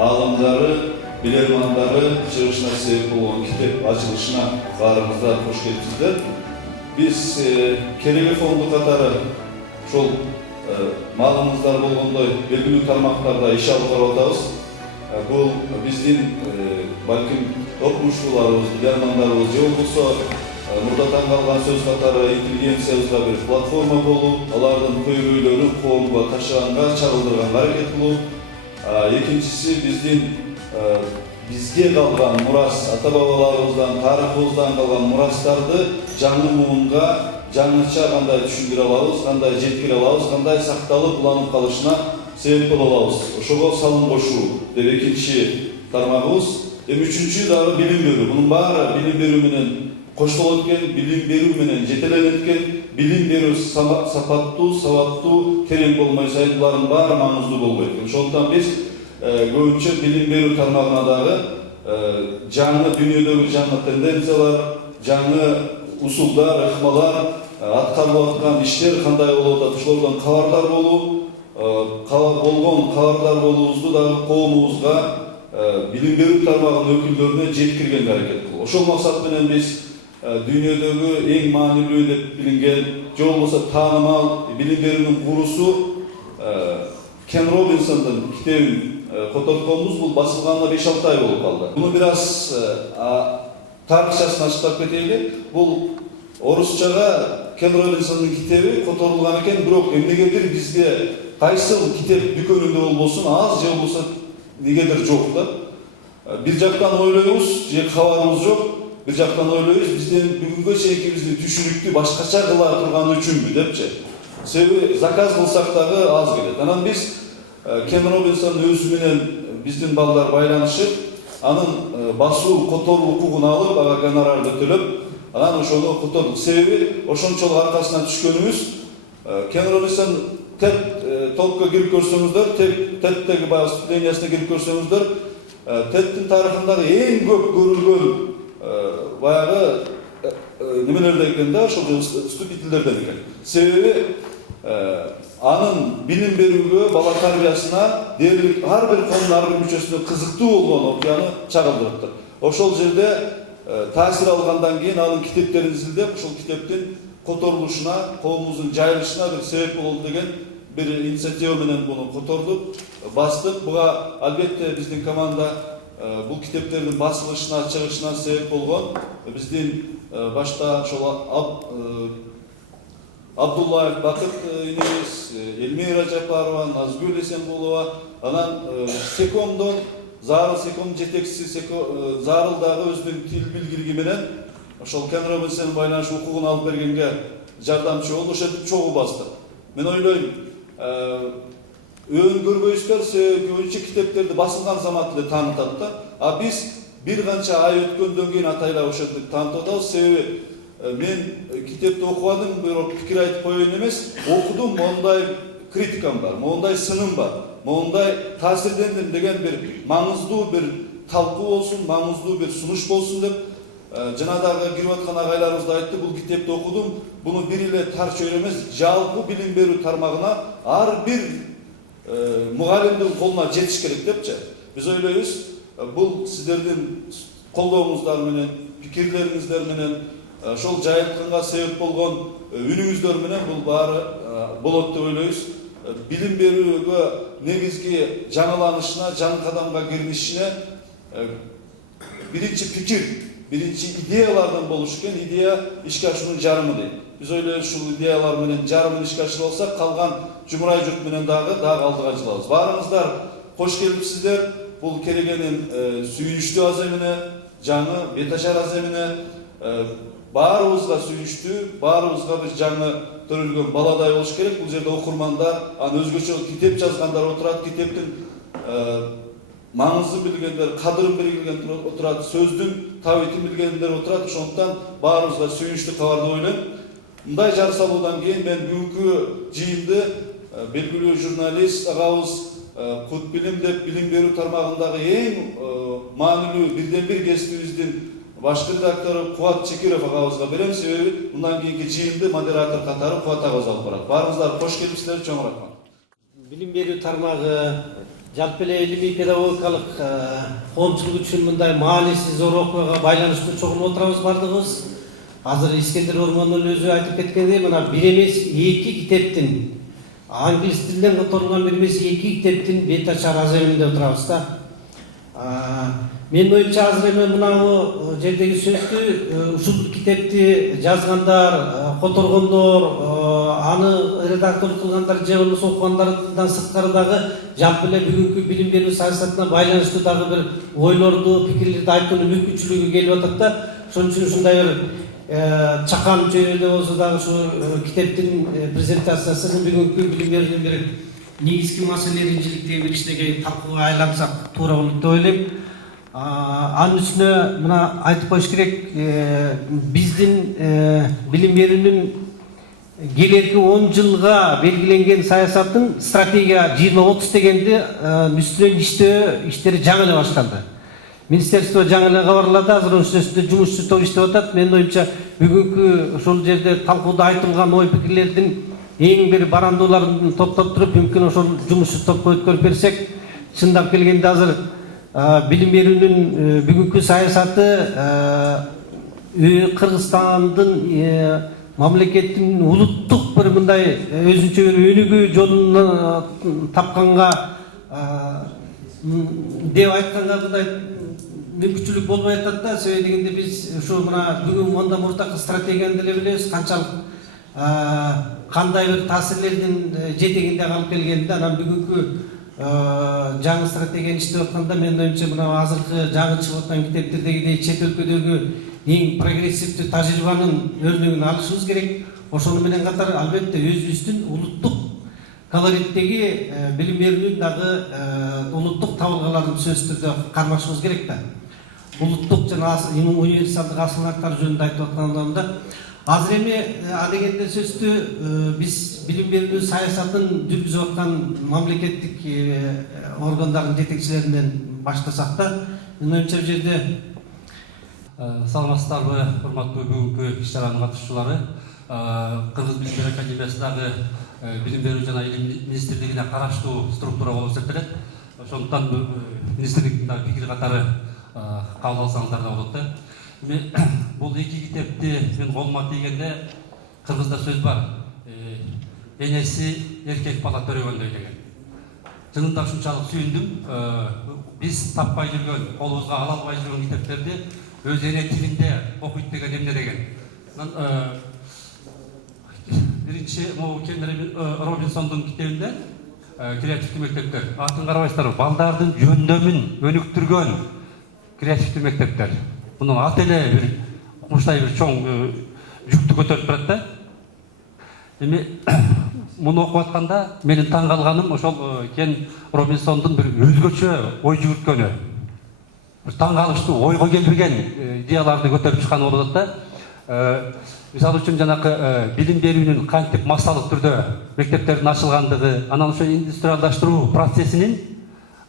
Ağlamları, bilermandары чыгышына себеп болгон китеп ачылышына баарыңыздар кош келипсиздер. Биз кереги фонду катары ошол маалымыңыздар болгондой белгилүү тармактарда иш алып барып атабыз. Бул биздин балким окумуштууларыбыз, билермандарыбыз же болбосо мурдатан калган сөз катары интеллигенциябызга бир платформа болуп, алардын көйгөйлөрүн коомго ташыганга, чагылдырганга аракет кылуу. Экинчиси биздин бизге калган мурас, ата-бабаларыбыздан, тарыхыбыздан калган мурастарды жаңы муунга жаңыча кандай түшүндүрө алабыз, кандай жеткире алабыз, кандай сакталып уланып калышына себеп боло алабыз. Ошого салым кошуу деп экинчи тармагыбыз. Үчүнчү дагы билим берүү. Мунун баары билим берүү менен коштолот экен, билим берүү менен жетеленет экен. Билим берүү сапаттуу, сабаттуу, терең болмой сайын булардын баары маңыздуу болбойт. Ошондуктан биз көбүнчө билим берүү тармагына дагы жаңы дүйнөдөгү жаңы тенденциялар, жаңы усулдар, ыкмалар, аткарылып аткан иштер кандай болуп атат, ошолордон кабардар болуу, болгон кабардар болуубузду дагы коомубузга билим берүү тармагынын өкүлдөрүнө жеткиргенге аракет кылуу. Ошол максат менен биз дүйнөдөгү эң маанилүү деп билинген, же болбосо таанымал билим берүүнүн куруусу Кен Робинсондун китебин котортконбуз. Бул басылганына 5-6 ай болуп калды. Муну бир аз тарыхчасын ачыктап кетейли. Бул орусчага Кен Робинсондун китеби которулган экен, бирок эмнегедир бизге кайсыл китеп дүкөнүндө болбосун аз же болбосо негедир жок да. Бир жактан ойлойбуз, же кабарыбыз жок. Бир жактан ойлойбуз, бизден бүгүнгө чейинки биздин түшүнүктү башкача кыла турган үчүнбү депчи. Себеби заказ кылсак дагы аз келет. Анан биз Кен Робинсон өзү менен биздин балдар байланышып, анын басуу, которуу укугун алып, ага гонорарды төлөп, анан ошону котордук. Себеби ошончолук аркасына түшкөнүбүз, Кен Робинсон толкко кирип көрсөңүздөр, TED-теги баягы выступлениясына кирип көрсөңүздөр, TED-тин тарыхындагы эң көп көрүлгөн баягы немелерден экен да, ошол выступительдерден экен. Себеби анын билим берүүгө, бала тарбиясына дээрлик ар бир коомдун ар бир мүчөсүнө кызыктуу болгон окуяны чагылдырыптыр. Ошол жерде таасир алгандан кийин анын китептерин изилдеп, ошол китептин которулушуна, коомубуздун жайылышына бир себеп болду деген бир инициатива менен буну котордук, бастык. Буга албетте биздин команда бул китептердин басылышына, чыгышына себеп болгон биздин башта ошол Абдуллаев Бакыт инебиз, Элмира Жапарова, Назгүл Эсенбулова, анан Секомдон Зарыл Секом жетекчиси Зарыл дагы өзүнүн тил билгилиги менен ошол Кен Робинсондун байланыш укугун алып бергенге жардамчы болду. Ошентип чогуу басты. Мен ойлойм, өн көрбөйсүздөр, көбүнчө китептерди басылган замат эле таанытат да. А биз бир канча ай өткөндөн кийин атайла ошентип таанытып атабыз. Себеби мен китепти окубадым, бирок пикир айтып коеюн эмес, окудум, мондай критикам бар, мондай сыным бар, мондай таасирдендим деген бир маңыздуу бир талкуу болсун, маңыздуу бир сунуш болсун деп жана дагы кирип аткан агайларыбыз да айтты, бул китепти окудум, буну бир эле тар чөйрө эмес, жалпы билим берүү тармагына ар бир мугалимдин колуна жетиш керек депчи. Биз ойлойбуз, бул сиздердин колдооңуздар менен, пикирлериңиздер менен, ошол жайылтканга себеп болгон үнүңүздөр менен бул баары болот деп ойлойбуз. Билим берүүгө негизги жаңыланышына, жаңы кадамга киришине биринчи пикир, биринчи идеялардан болуш экен. Идея ишке ашуунун жарымы дейт. Биз ойлойбуз, ушул идеялар менен жарымын ишке ашырып алсак, калган жумурай журт менен дагы алдыга жылабыз. Баарыңыздар кош келипсиздер. Бул Керегенин сүйүнүчтүү аземине, жаңы беташар аземине баарыбызга сүйүнүчтүү, баарыбызга бир жаңы төрөлгөн баладай болуш керек. Бул жерде окурмандар, өзгөчө китеп жазгандар отурат, китептин маңызын билгендер, кадырын билгендер отурат, сөздүн табитин билгендер отурат. Ошондуктан баарыбызга сүйүнүчтүү кабар деп ойлойм. Мындай жар салуудан кийин мен бүгүнкү жыйынды белгилүү журналист агабыз Кут билим деп билим берүү тармагындагы эң маанилүү бирден бир кесибибиздин баш редактору Кубат Чекиров агабызга берем. Себеби мындан кийинки жыйынды модератор катары Кубат агабыз алып барат. Баарыңыздар кош келипсиздер, чоң рахмат. Билим берүү тармагы жалпы эле илимий педагогикалык коомчулук үчүн мындай мааниси зор окуяга байланыштуу чогулуп отурабыз бардыгыбыз. Азыр Искендер Ормондун өзү айтып кеткендей, мына бир эмес эки китептин, англис тилинен которулган бир эмес эки китептин бет ачар аземинде отурабыз да. Мен оюмча азыр эме мынау жердеги сөздү ушул китепти жазгандар, которгондор, аны редактор кылгандар же болбосо окугандардан сырткары дагы жалпы эле бүгүнкү билим берүү саясатына байланыштуу дагы бир ойлорду, пикирлерди айтуунун мүмкүнчүлүгү келип атат да. Ошон үчүн ушундай бир чакан чөйрөдө болсо дагы ушу китептин презентациясын бүгүнкү билим берүүнүн бир негизги маселелерин жиликтеген бир иштеге талкууга айлансак туура болот деп ойлойм. Анын үстүнө мына айтып коюш керек, биздин билим берүүнүн келерки 10 жылга белгиленген саясаттын стратегия 2030 дегенди үстүнөн иштери жаңы эле башталды. Министерство жаңы эле кабарлады, азыр ошол үстүндө жумушчу топ иштеп атат. Менин оюмча бүгүнкү ошол жерде талкууда айтылган ой пикирлердин эң бир барандууларын топтоп туруп, мүмкүн ошол жумушчу топко өткөрүп берсек, чындап келгенде азыр билим берүүнүн бүгүнкү саясаты Кыргызстандын мамлекеттин улуттук бир мындай өзүнчө бир өнүгүү жолун тапканга деп айтканга мындай мүмкүнчүлүк болбой атат да. Себеби дегенде биз ушу мына бүгүн мындан мурдакы стратегияны деле билебиз, канчалык кандай бир таасирлердин жетегинде калып келгенин. Анан бүгүнкү жаңы стратегияны иштеп атканда менин оюмча мына азыркы жаңы чыгып аткан китептердегидей чет өлкөдөгү эң прогрессивдүү тажрыйбанын өрнөгүн алышыбыз керек. Ошону менен катар албетте өзүбүздүн улуттук колориттеги билим берүүнүн дагы улуттук табылгаларын сөзсүз түрдө кармашыбыз керек да. Улуттук жана универсалдык асылнактар жөнүндө айтып атканда азыр эми адегенде сөздү биз билим берүү саясатын жүргүзүп аткан мамлекеттик органдардын жетекчилеринен баштасак да, менин оюмча бул жерде саламатсыздарбы, урматтуу бүгүнкү иш-чаранын катышуучулары. Кыргыз билим берүү академиясы дагы билим берүү жана илим министрлигине караштуу структура болуп эсептелет. Ошондуктан министрликтин дагы пикири катары кабыл алсаңыздар да болот да. Бул эки китепти мен колума тийгенде кыргызда сөз бар. Энеси эркек бала төрөгөндөй деген. Чынында ушунчалык сүйүндүм. Биз таппай жүргөн, колубузга ала албай жүргөн китептерди өз эне тилинде окуйт деген эмне деген. Биринчи могу Кеннери Робинсондун китебинде креативдүү мектептер. Атын карабайсыздарбы? Балдардын жөндөмүн өнүктүргөн креативдүү мектептер. Мунун аты эле бир ушундай бир чоң жүктү көтөрүп турат да. Эми муну окуп атканда менин таң калганым ошол Кен Робинсондун бир өзгөчө ой жүгүрткөнү. Бир таң калыштуу, ойго келбеген идеяларды көтөрүп чыкканы болот да. Мисалы үчүн жанакы билим берүүнүн кантип массалык түрдө мектептердин ачылгандыгы, анан ошо индустриалдаштыруу процессинин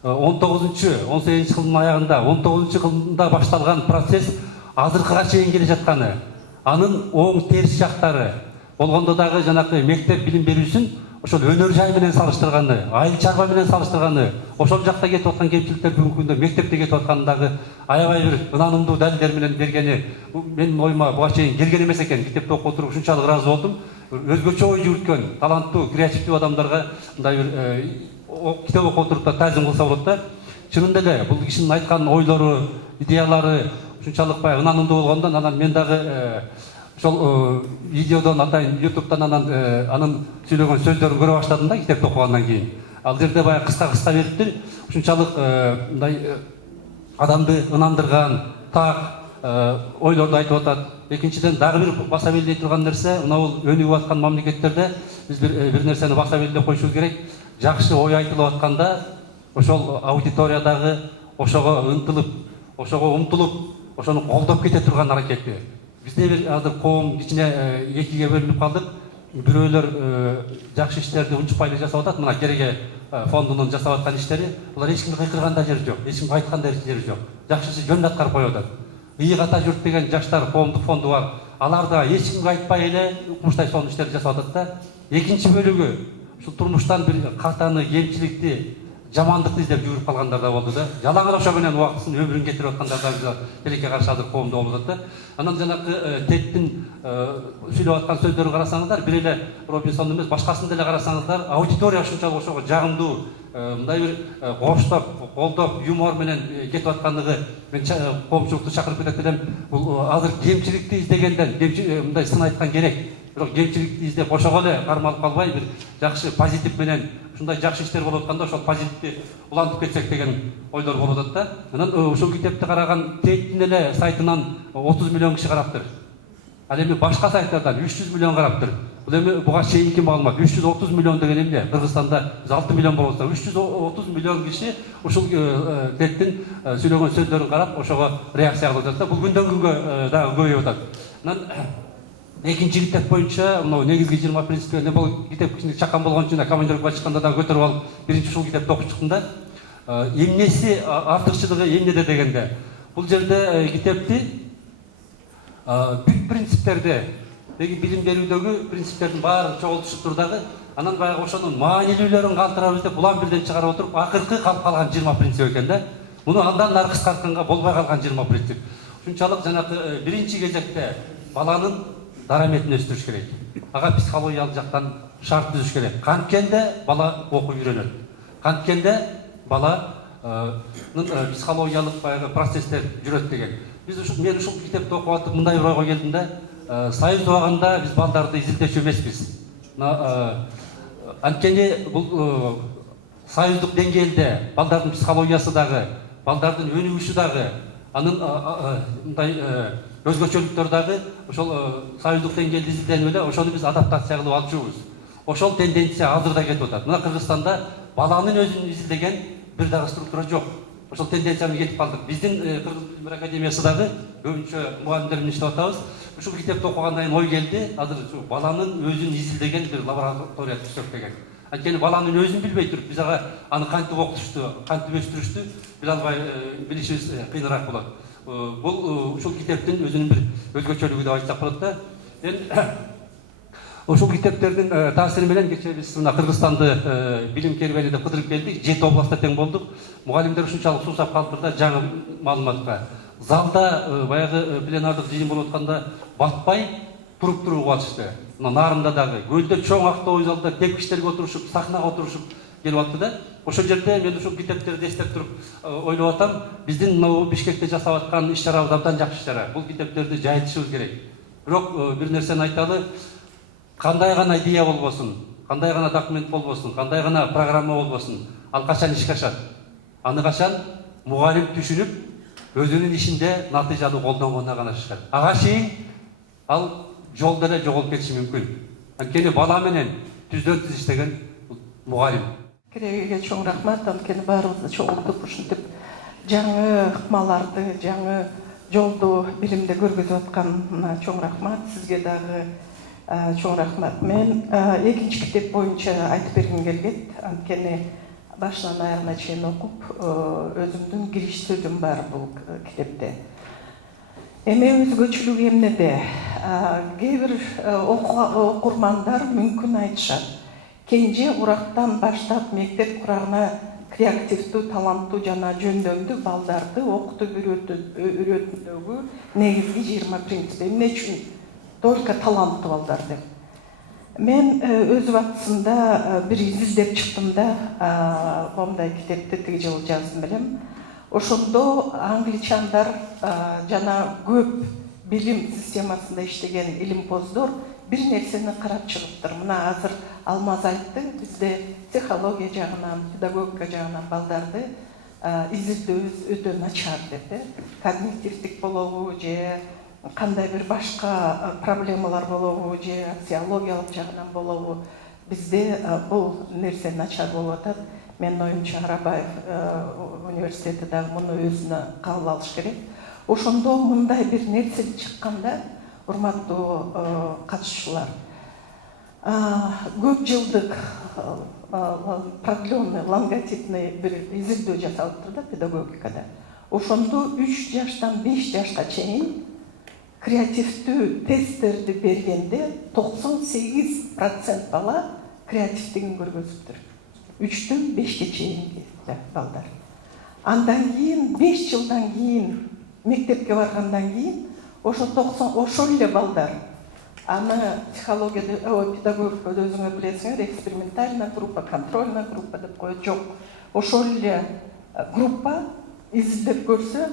19-18 кылдын аягында, 19 кылда башталган процесс азыркыга чейин келе жатканы, анын оң терс жактары болгондо дагы жанакы мектеп билим берүүсүн ошол өнөр жай менен салыштырганы, айыл чарба менен салыштырганы, ошол жакта кетип аткан кемчиликтер бүгүнкү күндө мектепте кетип атканы дагы аябай бир ынанымдуу далилдер менен бергени менин оюма буга чейин келген эмес экен. Китепти окуп туруп ушунчалык ыраазы болдум. Өзгөчө ой жүгүрткөн, таланттуу, креативдүү адамдарга мындай бир китеп окуп туруп да таазим кылса болот да. Чынында эле бул кишинин айткан ойлору, идеялары ушунчалык баягы ынанымдуу болгондон анан мен дагы ошол видеодон атайын YouTube'дан анын сүйлөгөн сөздөрүн көрө баштадым да китепти окугандан кийин. Ал жерде баягы кыска бериптир. Ушунчалык мындай адамды ынандырган так ойлорду айтып атат. Экинчиден дагы бир баса белгилей турган нерсе, мына бул өнүгүп аткан мамлекеттерде биз бир нерсени баса белгилеп коюшубуз керек. Жакшы ой айтылып атканда ошол аудиториядагы ошого ынтылып, ошого умтулуп, ошону колдоп кете турган аракети. Бизде бир азыр коом кичине экиге бөлүнүп калдык. Бирөөлөр жакшы иштерди унчукпай эле жасап атат. Мына Кереге фондунун жасап аткан иштери, булар эч кимди кыйкырганда жери жок, эч кимге айтканда жери жок. Жакшысы жөн аткарып коюп атат. Ийгата журт деген жаштар коомдук фонду бар. Алар да эч кимге айтпай эле укмуштай сонун иштерди жасап атат да. Экинчи бөлүгү ушул турмуштан бир катаны, кемчиликти жамандыкты издеп жүгүрүп калгандар да болду да. Жалаң акча менен убактысын өмүрүн кетирип аткандар да биз тилекке каршы азыр коомдо болуп атат да. Анан жанакы теттин сүйлөп аткан сөздөрүн карасаңыздар, бир эле Робинсон эмес, башкасын деле карасаңыздар, аудитория ушунчалык ошого жагымдуу, мындай бир коштоп, колдоп, юмор менен кетип аткандыгы мен коомчулукту чакырып кетет элем. Бул азыр кемчиликти издегенден, мындай сын айткан керек. Бирок кемчиликти издеп ошого эле кармалып калбай, бир жакшы позитив менен ушундай жакшы иштер болуп атканда ошол позитивди улантып кетсек деген ойлор болуп атат да. Анан ушул китепти караган Тейттин эле сайтынан 30 миллион киши караптыр. Ал эми башка сайттардан 300 миллион караптыр. Бул эми буга чейинки маалымат. 330 миллион деген эмне? Кыргызстанда 6 миллион болсо 330 миллион киши ушул Тейттин сүйлөгөн сөздөрүн карап ошого реакция кылып атат да. Бул күндөн күнгө дагы көбөйүп атат. Анан экинчи китеп боюнча мына негизги 20 принциптерди бул китеп кичине чакан болгон үчүн командировкага чыкканда да көтөрүп алып биринчи ушул китепти окуп чыктым да. Эмнеси артыкчылыгы эмнеде дегенде, бул жерде китепти бүт принциптерди, билим берүүдөгү принциптердин баарын чогултушуптур дагы, анан баягы ошонун маанилүүлөрүн калтырабыз деп улам бирден чыгарып отуруп, акыркы калып калган 20 принцип экен да. Муну андан нары кыскартканга болбой калган 20 принцип. Ушунчалык жанакы биринчи кезекте баланын дараметин өстүрүш керек. Ага психологиялык жактан шарт түзүш керек. Канткенде бала окуп үйрөнөт. Канткенде баланын психологиялык баягы процесстер жүрөт деген. Мен ушул китепти окуп атып мындай бир ойго келдим да. Союз убагында биз балдарды изилдечү эмеспиз. Анткени бул союздук деңгээлде балдардын психологиясы дагы, балдардын өнүгүшү дагы, анын мындай өзгөчөлүктөр дагы ошол союздук деңгээлде изилденип эле ошону биз адаптация кылып алчубуз. Ошол тенденция азыр да кетип атат. Мына Кыргызстанда баланын өзүн изилдеген бир дагы структура жок. Ошол тенденцияны кетип калдык. Биздин Кыргыз билим академиясы дагы көбүнчө мугалимдер менен иштеп атабыз. Ушул китепти окугандан кийин ой келди, азыр баланын өзүн изилдеген бир лаборатория түзсөк деген. Анткени баланын өзүн билбей туруп биз аны кантип окутушту, кантип өстүрүштү биле албай билишибиз кыйыныраак болот. Бул ушул китептин өзүнүн бир өзгөчөлүгү деп айтсак болот да. Ушул китептердин таасири менен кечээ биз мына Кыргызстанды билим кербелиде кыдырып келдик, 7 областта тең болдук. Мугалимдер ушунчалык суусап калыптыр да жаңы маалыматка. Залда баягы пленардык жыйын болуп атканда батпай туруп угуп атышты. Мына Нарында дагы көлдө чоң автобус залда тепкичтерге отурушуп, сахнага отурушуп келип атты да. Ошол жерде мен ушул китептерди эстеп туруп ойлоп атам, биздин мына Бишкекте жасап аткан иш-чарабыз абдан жакшы иш-чара. Бул китептерди жайылтышыбыз керек. Бирок бир нерсени айталы, кандай гана идея болбосун, кандай гана документ болбосун, кандай гана программа болбосун, ал качан ишке ашат? Аны качан мугалим түшүнүп, өзүнүн ишинде натыйжалуу колдонгондо гана чыгат. Ага чейин ал жолдо эле жоголуп кетиши мүмкүн. Анткени бала менен түздөн түз иштеген мугалим. Керегеге чоң рахмат, анткени баарыбызды чогултуп ушинтип жаңы ыкмаларды, жаңы жолду билимде көргөзүп аткан чоң рахмат. Сизге дагы чоң рахмат. Мен экинчи китеп боюнча айтып бергим келет, анткени башынан аягына чейин окуп, өзүмдүн кириш сөзүм бар бул китепте. Эми өзгөчөлүгү эмнеде? Кээ бир окурмандар мүмкүн айтышат. Кенже урактан баштап мектеп курагына креативдүү, таланттуу жана жөндөмдүү балдарды окутуп үйрөтүүдөгү негизги 20 принцип. Эмне үчүн только таланттуу балдар деп. Мен өз убактысында бир изилдеп чыктым да, мондай китепти тиги жылы жаздым элем. Ошондо англичандар жана көп билим системасында иштеген илимпоздор бир нерсени карап чыгыптыр. Мына азыр Алмаз айтты, бизде психология жагынан, педагогика жагынан балдарды изилдөөбүз өтө начар деп. Когнитивдик болобу же кандай бир башка проблемалар болобу же аксиологиялык жагынан болобу, бизде бул нерсе начар болуп атат. Менин оюмча Арабаев университети дагы муну өзүнө кабыл алыш керек. Ошондо мындай бир нерсе чыкканда, урматтуу катышуучулар, көп жылдык продленный, лонгативный бир изилдөө жасалыптыр да педагогикада. Ошондо 3 жаштан 5 жашка чейин креативдүү тесттерди бергенде 98% бала креативдигин көргөзүптүр. 3-төн 5-ке чейинки балдар. Андан кийин 5 жылдан кийин мектепке баргандан кийин ошо 90 ошол эле балдар аны психологияда, педагогикада өзүңөр билесиңер, экспериментальная группа, контрольная группа деп коет. Жок, ошол эле группа изилдеп көрсө,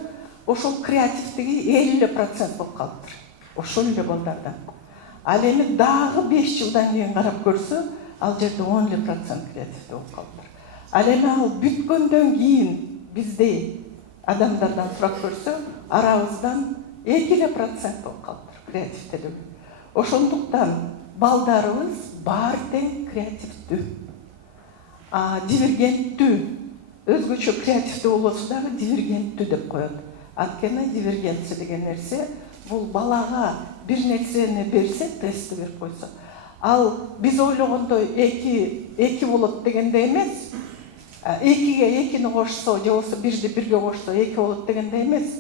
ошол креативдиги 50% болуп калыптыр. Ошол эле балдардан. Ал эми дагы 5 жылдан кийин карап көрсө, ал жерде 10% креативдүү болуп калыптыр. Ал эми ал бүткөндөн кийин биздей адамдардан сурап көрсө, арабыздан 2% болуп калыптыр креативдүүлүгү. Ошондуктан балдарыбыз баары тең креативдүү. Дивергенттүү, өзгөчө креативдүү болбосо дагы дивергенттүү деп коет. Анткени дивергенция деген нерсе бул балага бир нерсени берсе, тестти берип койсо, ал биз ойлогондой 2 болот дегенде эмес, 2ге 2-ни кошсо, же болбосо 1-ди 1ге кошсо 2 болот дегенде эмес.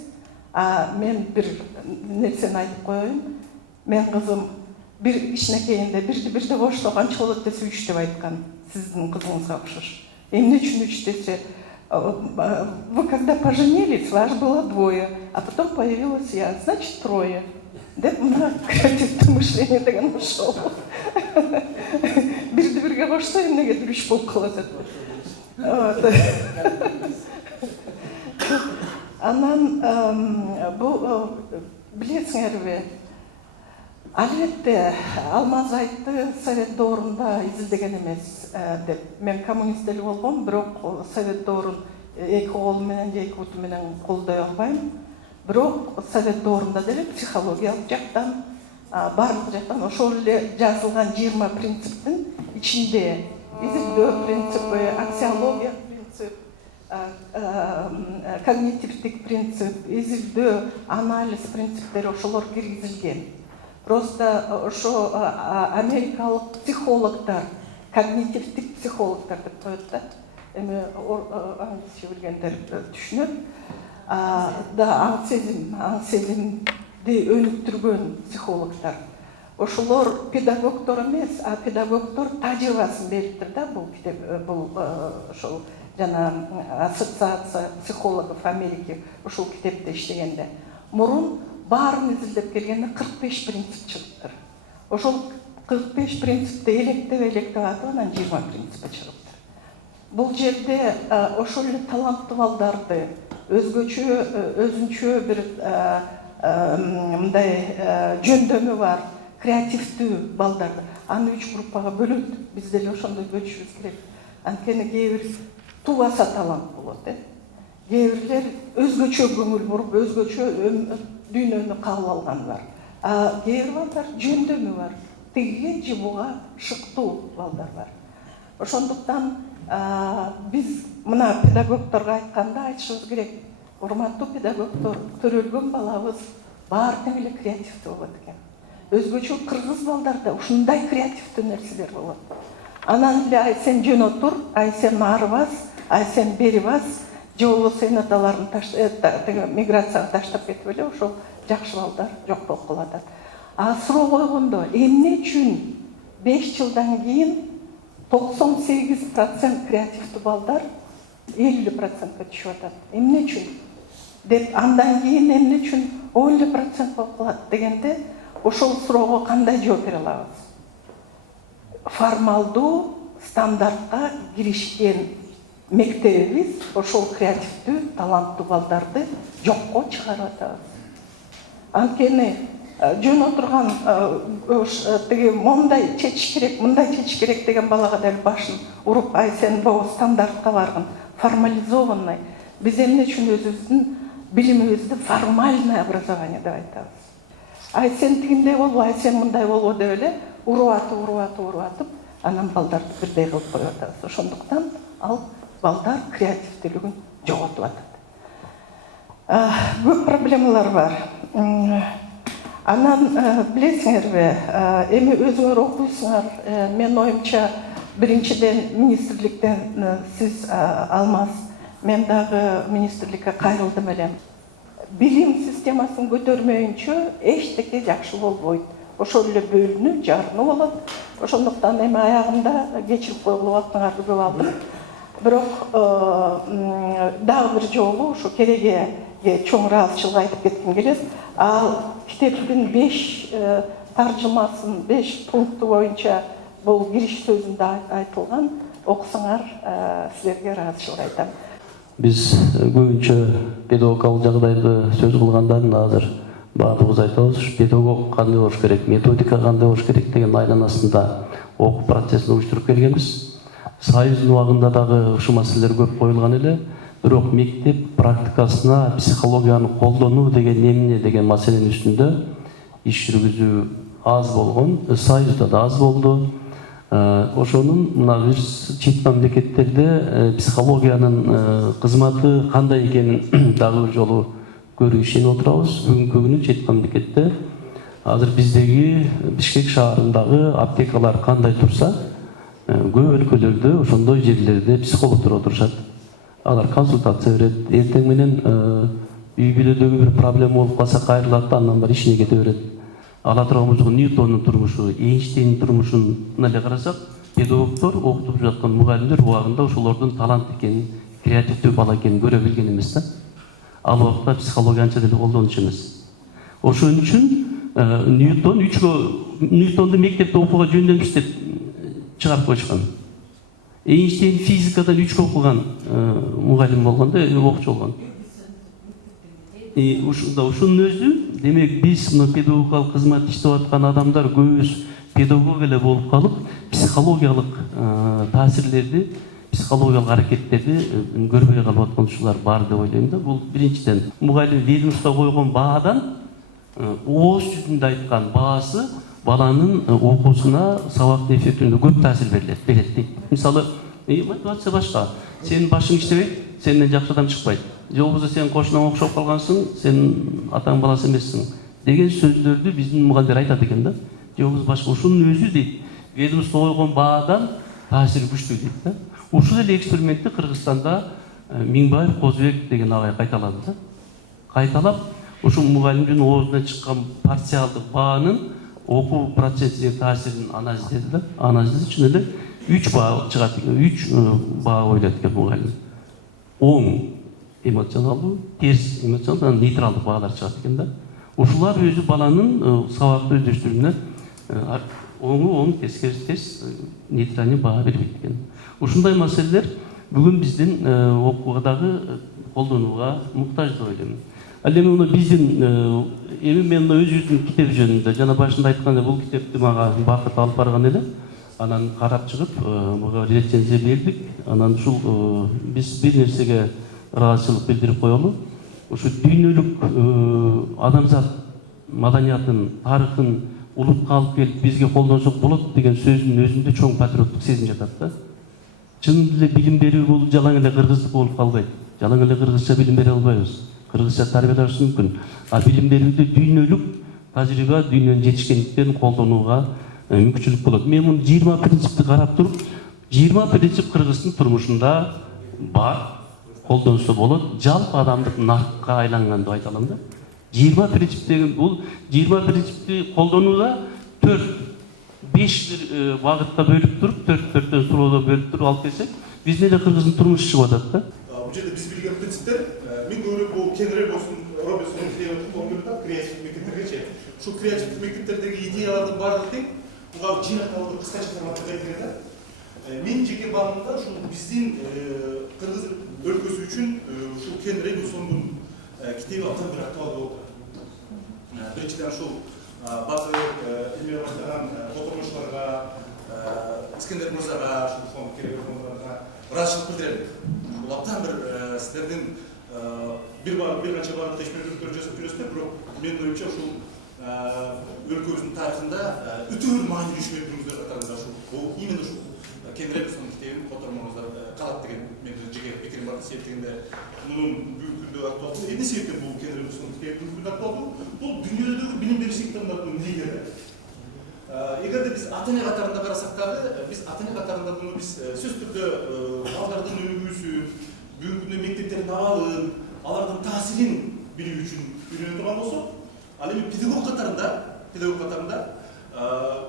Мен бир нерсени айтып коеюн. Мен кызым бир кичинекейинде 1-ди 1-де кошсо канча болот десе 3 деп айткан. Сиздин кызыңызга окшош. Эмне үчүн 3 десе, вы когда поженились, вас было 2, а потом появилась я, значит 3. Деп мына креативдүү мышление деген ошол. 1-ди 1-ге кошсо эмнегедир 3 болуп калат деп. Анан бул билесиңерби, албетте Алмаз айтты, совет доорунда изилдеген эмес деп. Мен коммунист эле болгом, бирок совет доорун 2 кол менен же 2 буту менен колдой албайм. Бирок совет доорунда деле психологиялык жактан, барлык жактан ошол эле жазылган 20 принциптин ичинде изилдөө принципи, аксиология принцип, когнитивдик принцип, изилдөө, анализ принциптери ошолор киргизилген. Просто ошо америкалык психологдор, когнитивдик психологдор деп коет да. Эми англисче билгендер түшүнөт. Да, аң сезимди өнүктүргөн психологдор. Ошолор педагогдор эмес, а педагогдор тажрыйбасын бериптир да, бул ошол жана ассоциация психологов Америки ошол китепте иштегенде. Мурун баарын изилдеп келгенде 45 принцип чыгыптыр. Ошол 45 принципти электеп атып, анан 20 принципи чыгыптыр. Бул жерде ошол эле таланттуу балдарды өзүнчө бир мындай жөндөмү бар, креативдүү балдарды аны 3 группага бөлөт. Биз деле ошондой бөлүшүбүз керек. Анткени кээ бир тубаса талант болот, кээ бирлер өзгөчө көңүл буруп, өзгөчө дүйнөнү кабыл алган бар. Кээ бир балдар жөндөмү бар, тигиге же буга шыктуу балдар бар. Ошондуктан биз мына педагогдорго айтканда айтышыбыз керек. Урматтуу педагогдор, төрөлгөн балабыз баары тең эле креативдүү болот экен. Өзгөчө кыргыз балдарда ушундай креативдүү нерселер болот. Анан эле ай сен жөн отур, ай сен ары бас, ай сен бери бас, же болбосо эн аталарын миграцияга таштап кетип эле ошол жакшы балдар жок болуп калат. Суроо койгондо эмне үчүн 5 жылдан кийин 98% креативдүү балдар 50%га түшүп атат. Эмне үчүн? Деп андан кийин эмне үчүн 10% болуп калат дегенде ошол суроого кандай жооп бере алабыз? Формалдуу стандартка киришкен мектебибиз ошол креативдүү, таланттуу балдарды жокко чыгарып атабыз. Анткени жөн отурган тиги мондай чечиш керек, мындай чечиш керек деген балага деле башын уруп, ай сен могу стандартка баргын, формализованный. Биз эмне үчүн өзүбүздүн билимибизди формальное образование деп айтабыз. Ай сен тигиндей болбо, ай сен мындай болбо деп эле уруп атып, анан балдарды бирдей кылып коюп атабыз. Ошондуктан ал балдар креативдүүлүгүн жоготуп атат. Көп проблемалар бар. Анан билесиңерби, эми өзүңөр окуйсуңар, мен оюмча биринчиден министрликтен сиз Алмаз, мен дагы министрликке кайрылдым элем. Билим системасын көтөрмөйүнчө эчтеке жакшы болбойт. Ошол эле бөлүнүп, жарынуу болот. Ошондуктан эми аягында кечирип койгула убактыңарды көп алдым. бирок дагы бир жолу ушу керегеге чоң ыраазычылык айтып кетким келет. Ал китептин 5 таржымасын 5 пункту боюнча бул кириш сөзүндө айтылган. Окусаңар силерге ыраазычылык айтам. Биз көбүнчө педагогикалык жагдайды сөз кылгандан азыр баардыгыбыз айтабыз, педагог кандай болуш керек, методика кандай болуш керек деген айланасында окуу процессин уюштуруп келгенбиз. Союздун убагында дагы ушул маселелер көп коюлган эле, бирок мектеп практикасына психологияны колдонуу деген эмне деген маселенин үстүндө иш жүргүзүү аз болгон, союзда да аз болду. Ошонун мына биз чет мамлекеттерде психологиянын кызматы кандай экенин дагы бир жолу көрүп ишенип отурабыз. Бүгүнкү күнү чет мамлекетте азыр биздеги Бишкек шаарындагы аптекалар кандай турса, көп өлкөлөрдө ошондой жерлерде психологдор отурушат. Алар консультация берет, эртең менен үй бүлөдөгү бир проблема болуп калса кайрылат да андан бери ишине кете берет. Ала турган болсок Ньютондун турмушу, Эйнштейндин турмушун эле карасак, педагогдор окутуп жаткан мугалимдер убагында ошолордун талант экенин, креативдүү бала экенин көрө билген эмес да. Ал убакта психология анча деле колдончу эмес. Ошон үчүн Ньютонду мектепте окууга жөндөмүш деп чыгарып койчукан. Эйнштейн физикадан 3 окуган мугалим болгон да, окуучу болгон. Ушунун өзү, демек биз мына педагогикалык кызмат иштеп аткан адамдар көбүбүз педагог эле болуп калып, психологиялык таасирлерди, психологиялык аракеттерди көрбөй калып аткан ушулар бар деп ойлойм да. Бул биринчиден мугалим ведомство койгон баадан ооз жүзүндө айткан баасы баланын окуусуна, сабактын эффектине көп таасир берет дейт. Мисалы, мотивация башка. Сенин башың иштебейт, сенден жакшы адам чыкпайт. Же болбосо сен кошунаң окшоп калгансың, сен атаң баласы эмессиң деген сөздөрдү биздин мугалимдер айтат экен да. Же болбосо башка ушунун өзү дейт, ведомство койгон баадан таасири күчтүү дейт да. Ушул эле экспериментти Кыргызстанда Миңбаев Козубек деген агай кайталады да. Кайталап, ушул мугалимдин оозунан чыккан парциалдык баанын окуу процессине таасирин анализдеди да. Анализдеди, чын эле 3 баа чыгат экен, 3 баа ойлойт экен мугалим. Оң эмоционалдуу, терс эмоционалдуу, нейтралдык баалар чыгат экен да. Ушулар өзү баланын сабакты өздөштүрүүнө оң, терс, нейтральный баа бербейт экен. Ушундай маселелер бүгүн биздин окууга дагы колдонууга муктаж деп ойлойм. Ал эми муну биздин мен өзүбүздүн китеп жөнүндө жана башында айткандай бул китепти мага Бакыт алып барган эле. Анан карап чыгып, мага рецензия бердик. Анан ушул биз бир нерсеге ыраазычылык билдирип коелу. Ушу дүйнөлүк адамзат маданиятын, тарыхын улутка алып келип бизге колдонсок болот деген сөздүн өзүндө чоң патриоттук сезим жатат да. Чын эле билим берүү бул жалаң эле кыргыздык болуп калбайт. Жалаң эле кыргызча билим бере албайбыз. Кыргызча тарбиялаш мүмкүн. А билим берүүдө дүйнөлүк тажрыйба, дүйнөнүн жетишкендиктерин колдонууга мүмкүнчүлүк болот. Мен муну 20 принципти карап туруп, 20 принцип Кыргыздын турмушунда бар, колдонсо болот. Жалпы адамдык наркка айланган деп айта алам да. 20 принцип деген бул 20 принципти колдонууда 4-5 бир багытта бөлүп туруп, 4-4төн суроодо бөлүп туруп алып келсек, биздин эле Кыргыздын турмушу чыгып атат да. Бул жерде биз билген принциптер мен көбүрөөк бул кеңирээк болсун, Робинсон креативдүү креативдүү мектептерге ушу креативдүү мектептердеги идеялардын баардыгы тең буга жыйнакталып кыскача форматта берилген да. Мен жеке баамда ушул биздин Кыргыз өлкөсү үчүн ушул Кен Робинсондун китеби абдан бир актуалдуу болду. Биринчиден ушул Бакыт, Элмира баштаган отурмуштарга, Искендер мырзага, ушул фонд керек фонддарга ыраазычылык билдирем. Бул абдан бир силердин бир канча багытта эшмерликтер жасап жүрөсүздөр, бирок менин оюмча ушул өлкөбүздүн тарыхында өтө бир маанилүү ишмерлигиңиздер катарында ушул именно ушул Кен Робинсондун китебин котормоңуздар калат деген менин жеке пикирим бар. Себептегенде мунун бүгүнкү күндө актуалдуу. Эмне себептен бул Кен Робинсондун китеби бүгүнкү күндө актуалдуу? Бул дүйнөдөгү билим берүү секторундагы лидер. Эгерде биз ата-эне катарында карасак дагы, биз ата-эне катарында муну биз сөзсүз түрдө балдардын өнүгүүсүн, бүгүнкү күндө мектептердин абалын, алардын таасирин билүү үчүн үйрөнө турган болсок, ал эми педагог катарында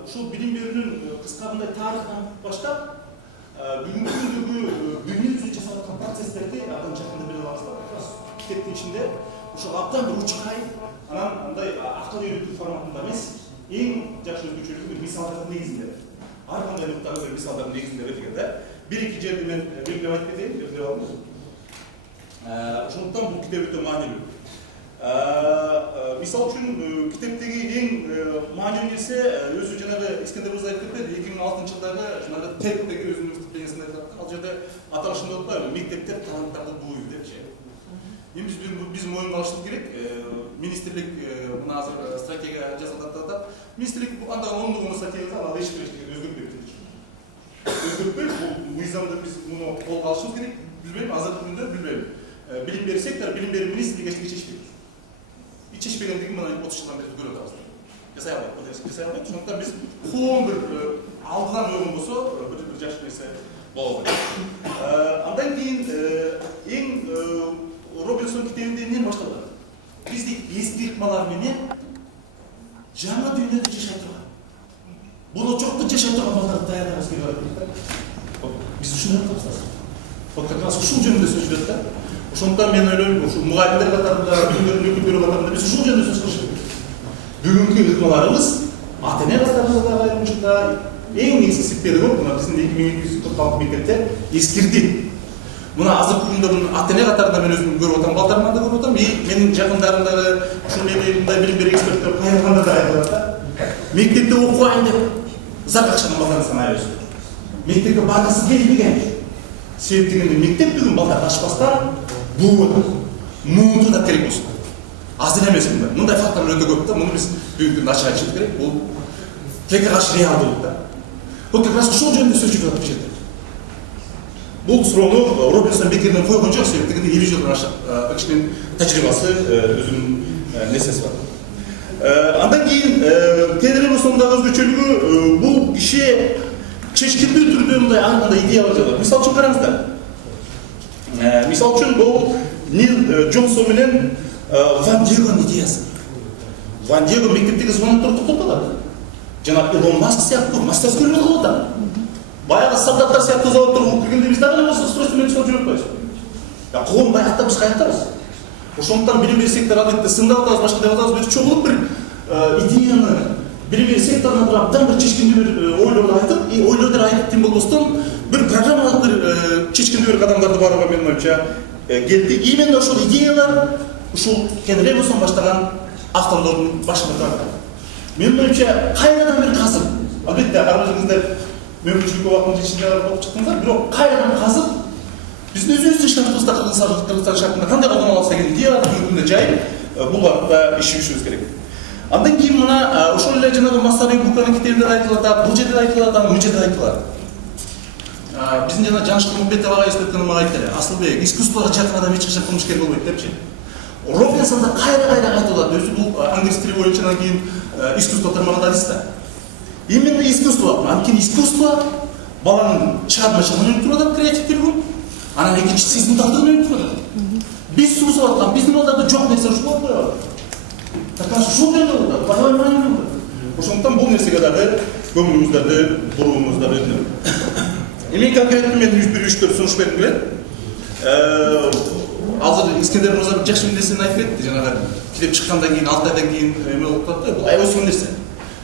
ушул билим берүүнүн кыска мындай тарыхынан баштап бүгүнкү күндөгү дүйнө жүзүндө жасап аткан процесстерди абдан жакында билип алабыз. Китептин ичинде ошол абдан бир учкай, анан андай акыл үйрөтүү форматында эмес, эң жакшы өзгөчөлүгү бир мисалдардын негизинде. Ар кандай нуктагы бир мисалдардын негизинде берилген да. Бир-эки жерди мен белгилеп айтып кетейин, белгилеп алдым. Ошондуктан бул китеп өтө маанилүү. Мисал үчүн китептеги эң маанилүү нерсе өзү жанагы Искендер Мырза айтып кетти, 2006 жылдагы жанагы TED-деги өзүнүн выступлениесинде айтты. Ал жерде аталышында атпайбы, мектептер таланттарды бууйт депчи. Биз моюнга алышыбыз керек. Министрлик мына азыр стратегия жасалып атат. Министрлик анда 10 дугуна стратегия ал эч бир өзгөртпөйт. Өзгөртпөй, бул мыйзамды биз муну колго алышыбыз керек. Билбейм, азыркы күндө билбейм. Билим берүү сектору, билим берүү министрлиги эч чечпейт. Чечпегендиги мына 30 жылдан бери көрүп атабыз. Жасай албайт. Ошондуктан биз коом бир алдыдан ойгон болсо, бир жакшы нерсе болот. Андан кийин эң Робинсон китебинде эмнеден башталган? Биздик эски ыкмалар менен жаңы дүйнөдө жашай турган. Болочокто жашай турган балдарды даярдабыз деп атат. Биз ушуну айтабыз. Вот как раз ушул жөнүндө сөз жүрөт да. Ошондуктан мен ойлойм, ушу мугалимдер катарында, өкүлдөрдүн өкүлдөрү катарында биз ушул жөнүндө сөз кылышыбыз керек. Бүгүнкү ыкмаларыбыз ата-эне катарында да айрымчылыкта эң негизгиси педагог, мына биздин 2246 мектепте эскирди. Мына азыркы күндө ата-эне катарында мен өзүм көрүп атам, балдарымдан да көрүп атам, менин жакындарымдагы ушул мындай билим берүү эксперттер кайрылганда да айтылат да. Мектепте окубайм деп зат акчаны балдарын санайбыз. Мектепке баргысы келбеген. Себеп дегенде мектеп бүгүн балдар ашпастан бууп атат. Муунту да керек болсун. Азыр эмес мындай. Мындай факторлор өтө көп да. Муну биз бүгүнкү күндө ачык айтышыбыз керек. Бул текке каршы реалдуулук да. Вот как раз ушул жөнүндө сөз жүрүп атат бул жерде. Бул суроону Робинсон бекерден койгон жок, себеп дегенде 50 жылдан ашык кишинин тажрыйбасы, өзүнүн нерсеси бар. Андан кийин Тедеребо сондагы өзгөчөлүгү бул киши чечкиндүү түрдө мындай ар кандай идеялар жазат. Мисал үчүн караңыздар. Мисал үчүн бул Нил Джонсон менен Ван Диегонун идеясы. Ван Диего мектептеги звонокторду токтотот. Жана Илон Маск сыяктуу мастер көрүнүп калып атат. Баягы солдаттар сыяктуу заводдорго киргенде биз дагы эле устройство менен чыгып жүрүп атпайбыз. Я коом баягы биз каяктабыз? Ошондуктан билим берүү сектору албетте сындап атабыз, башка деп атабыз, бир чогулуп бир идеяны билим берүү секторуна бир абдан бир чечкиндүү бир ойлорду айтып, ойлорду айтып тим болбостон бир программалык бир чечкиндүү бир кадамдарды барууга менин оюмча келди. Именно ошол идеялар ушул Кен Робинсон баштаган авторлордун башында турат. Менин оюмча кайрадан бир казып, албетте арабызыңыздар мүмкүнчүлүк убактынын ичинде окуп чыктыңыздар, бирок кайрадан казып биздин өзүбүздүн шартыбызда Кыргызстан шартында кандай кадам алабыз деген идеяларды бүгүнкү күндө жайып бул багытта ишибизибиз керек. Андан кийин мына ошол эле жанагы Массари Буканын китебинде айтылат, бул жерде айтылат, бул жерде айтылат. Биздин жана Жаныш Кумбетов агай эстеткени мага айтты эле, Асылбек, искусствого жакын адам эч качан кылмышкер болбойт депчи. Робинсон да кайра айтылат, өзү бул англис тили боюнча анан кийин искусство тармагында адиста. Именно искусство, анткени искусство баланын чыгармачылыгын өнүктүрүп атат, креативдүүлүгүн. Анан экинчиси сезимталдыгын өнүктүрүп атат. Биз сузуп аткан, биздин балдарда жок нерсе ушул болуп коет. Так ушул жөнүндө болот, баалай маанилүү. Ошондуктан бул нерсеге дагы көңүлүңүздөрдү бурууңуздар өтүнөм. Эми конкреттүү мен бир үчтөр сунуш бергим келет. Азыр Искендер Мырза жакшы нерсени айтып кетти, жанагы китеп чыккандан кийин 6 айдан кийин эме болуп калат да, бул аябай нерсе.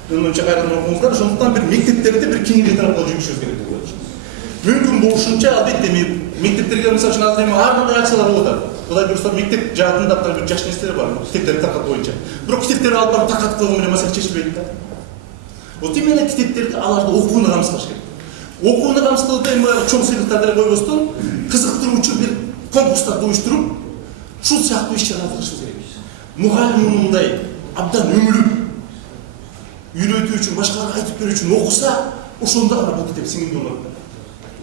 Менин оюмча кайрадан окуңуздар, ошондуктан бир мектептерди бир кеңири тарапка жүргүзүшүбүз керек деп ойлойм. Мүмкүн болушунча албетте мектептерге мисалы үчүн азыр эми ар кандай акциялар болуп атат. Кудай буюрса мектеп жаатында бир жакшы нерселер бар, китептерди таркатуу боюнча. Бирок китептерди алып барып таркатып койгон менен маселе чечилбейт да. Вот именно китептерди аларды окууну камсыз кылыш керек. Окууну камсыз кылып эми чоң сыйлыктарды койбостон кызыктыруучу бир конкурстарды уюштуруп, ушул сыяктуу иш-чараларды кылышыбыз керек. Мугалим мындай абдан үмүлүп үйрөтүү үчүн, башкаларга айтып берүү үчүн окуса, ошондо гана бул китеп сиңип болот.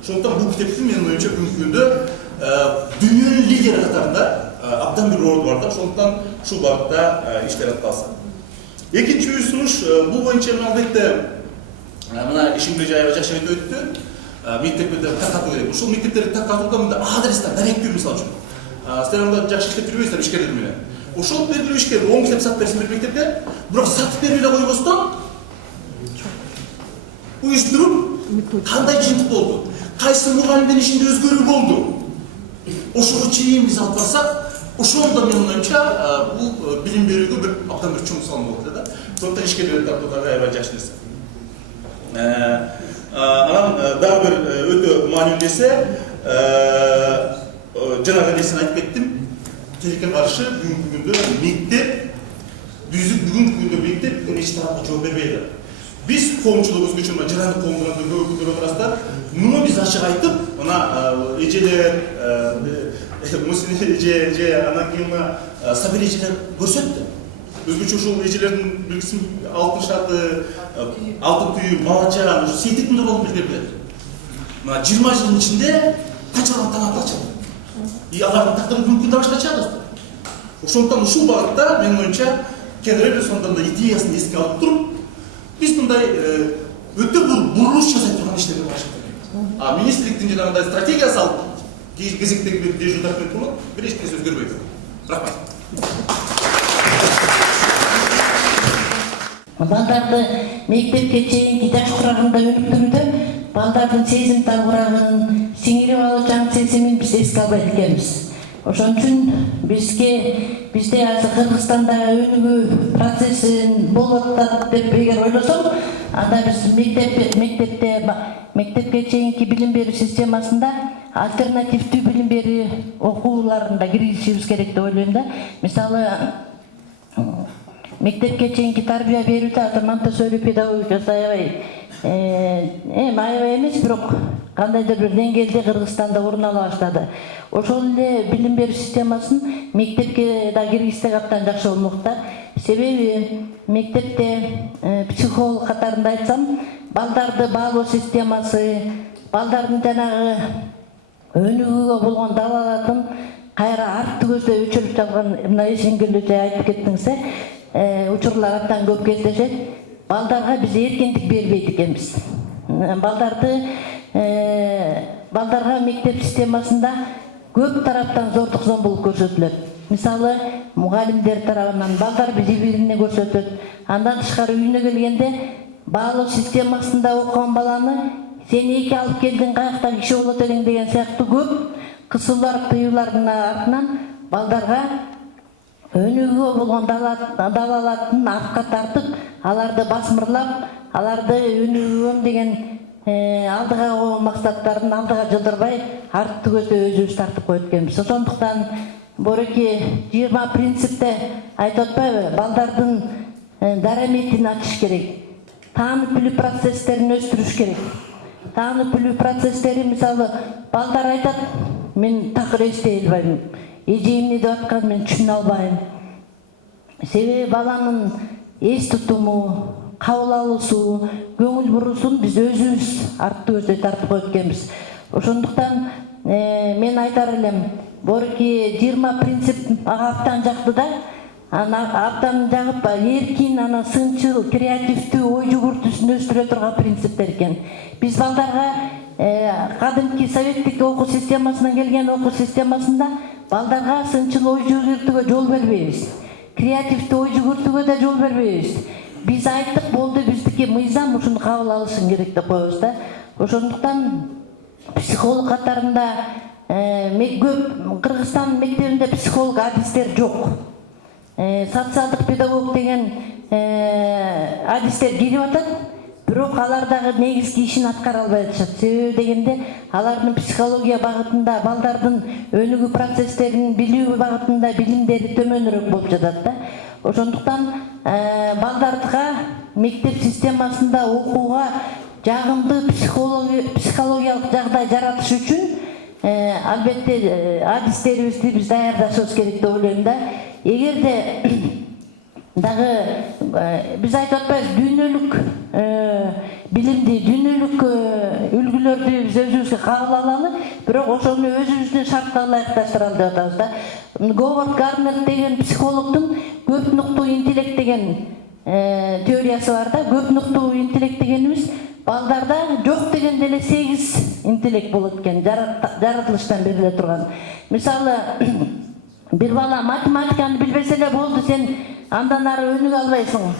Ошондуктан бул китептин менин оюмча бүгүнкү күндө дүйнөнүн лидери катарында абдан бир орду бар да, ошондуктан ушул багытта иштер аткарылса. Экинчи сунуш бул боюнча албетте мына ишимге жайга жакшы өтүп өттү. Мектептерди таркатуу керек. Ушул мектептерди таркатууда мындай адрестер, даректүү мисалы үчүн. Силер анда жакшы иштеп жүрбөйсүздөр ишкерлер менен. Ошол белгилүү ишкер 10 китеп сатып берсин бир мектепте, бирок сатып бербей эле койбостон уюштуруп кандай жыйынтык болду? кайсы мугалимдин ишинде өзгөрүү болду. Ошого чейин биз алып барсак, ошондо менин оюмча бул билим берүүгө бир абдан бир чоң салым болот да. Сондуктан ишке деген тартуудагы аябай жакшы нерсе. Анан дагы бир өтө маанилүү нерсе, жанагы нерсени айтып кеттим. Тилекке каршы бүгүнкү күндө мектеп бүгүнкү күндө мектеп эч тарапка жооп бербейт. Биз коомчулук өзгөчө жарандык коомдордун көп өкүлдөрү отурасыздар. Муну биз ачык айтып, мына эжелер, муслим же анан кийин мына сабир эжелер көрсөттү. Өзгөчө ушул эжелердин билгисин алтын шарты, алтын түйү, малача, ушу сейтектин болуп билет. Мына 20 жылдын ичинде канчалык талап ачылды. И алардын тагдыры бүгүнкү күндө башкача алат. Ошондуктан ушул багытта менин оюмча кеңири сонда идеясын эске алып туруп, биз мындай өтө бул бурулуш жасай турган иштерди баштайбыз. Министрликтин жанагындай стратегиясы алып, кезектеги бир дежурдактын болот, бир эч нерсе өзгөрбөйт. Рахмат. Балдарды мектепке чейинки жаш курагында өнүктүрүүдө балдардын сезимтал курагын, сиңирип алуучан сезимин биз эске албайт экенбиз. Ошон үчүн бизде азыр Кыргызстанда өнүгүү процесси болуп атат деп эгер ойлосок, анда биз мектепке чейинки билим берүү системасында альтернативдүү билим берүү окууларында киргизишибиз керек деп ойлойм да. Мисалы, мектепке чейинки тарбия берүүдө азыр Монтессори педагогикасы аябай эмес, бирок кандайдыр бир деңгээлде Кыргызстанда орун ала баштады. Ошол эле билим берүү системасын мектепке да киргизсек абдан жакшы болмок да. Себеби мектепте психолог катарында айтсам, балдарды баалоо системасы, балдардын жанагы өнүгүүгө болгон далалатын кайра артты көздөй өчүрүп жаткан мына эсенгелүү жай айтып кеттиңиз, учурлар абдан көп кездешет. Балдарга биз эркиндик бербейт экенбиз. Балдарга мектеп системасында көп тараптан зордук зомбулук көрсөтүлөт. Мисалы, мугалимдер тарабынан балдар бири-бирине көрсөтөт. Андан тышкары үйүнө келгенде баалоо системасында окуган баланы сен эки алып келдиң, каякта киши болот элең деген сыяктуу көп кысуулар, тыюулардын артынан балдарга өнүгүүгө болгон далалатын артка тартып, аларды басмырлап, аларды өнүгүүм деген алдыга койгон максаттарын алдыга жылдырбай, артты көздөй өзүбүз тартып коет экенбиз. Ошондуктан Бореки 20 принципте айтып атпайбы, балдардын дараметин ачыш керек. Таанып билүү процесстерин өстүрүш керек. Таанып билүү процесстери, мисалы, балдар айтат, мен такыр эстей албайм. Эжем эмне деп атканын мен түшүнө албайм. Себеби баланын эс тутуму, кабыл алуусу, көңүл буруусун биз өзүбүз артты көздөй тартып коет экенбиз. Ошондуктан мен айтар элем, Бореки 20 принцип абдан жакты да, абдан жагып, эркин, сынчыл, креативдүү ой жүгүртүүсүн өстүрө турган принциптер экен. Биз балдарга кадимки советтик окуу системасынан келген окуу системасында балдарга сынчыл ой жүгүртүүгө жол бербейбиз. Креативдүү ой жүгүртүүгө да жол бербейбиз. Биз айттык, болду, биздики мыйзам ушуну кабыл алышын керек деп коебуз да. Ошондуктан психолог катарында көп Кыргызстан мектебинде психолог адистер жок. Социалдык педагог деген адистер кирип атат, бирок алар дагы негизги ишин аткара албай атышат. Себеби дегенде алардын психология багытында, балдардын өнүгүү процесстерин билүү багытында билимдери төмөнүрөөк болуп жатат да. Ошондуктан балдарга мектеп системасында окууга жагымдуу психологиялык жагдай жаратыш үчүн албетте адистерибизди биз даярдашыбыз керек деп ойлойм да. Эгерде дагы биз айтып атпайбыз, дүйнөлүк билимди, дүйнөлүк үлгүлөрдү биз өзүбүзгө кабыл алалы, бирок ошону өзүбүздүн шартка ылайыкташтыралы деп атабыз да. Говард Гарнер деген психологдун көп нуктуу интеллект деген теориясы бар да. Көп нуктуу интеллект дегенибиз балдарда жок дегенде эле 8 интеллект болот экен, жаратылыштан бериле турган. Мисалы, бир бала математиканы билбесе эле болду, сен андан ары өнүгө албайсың.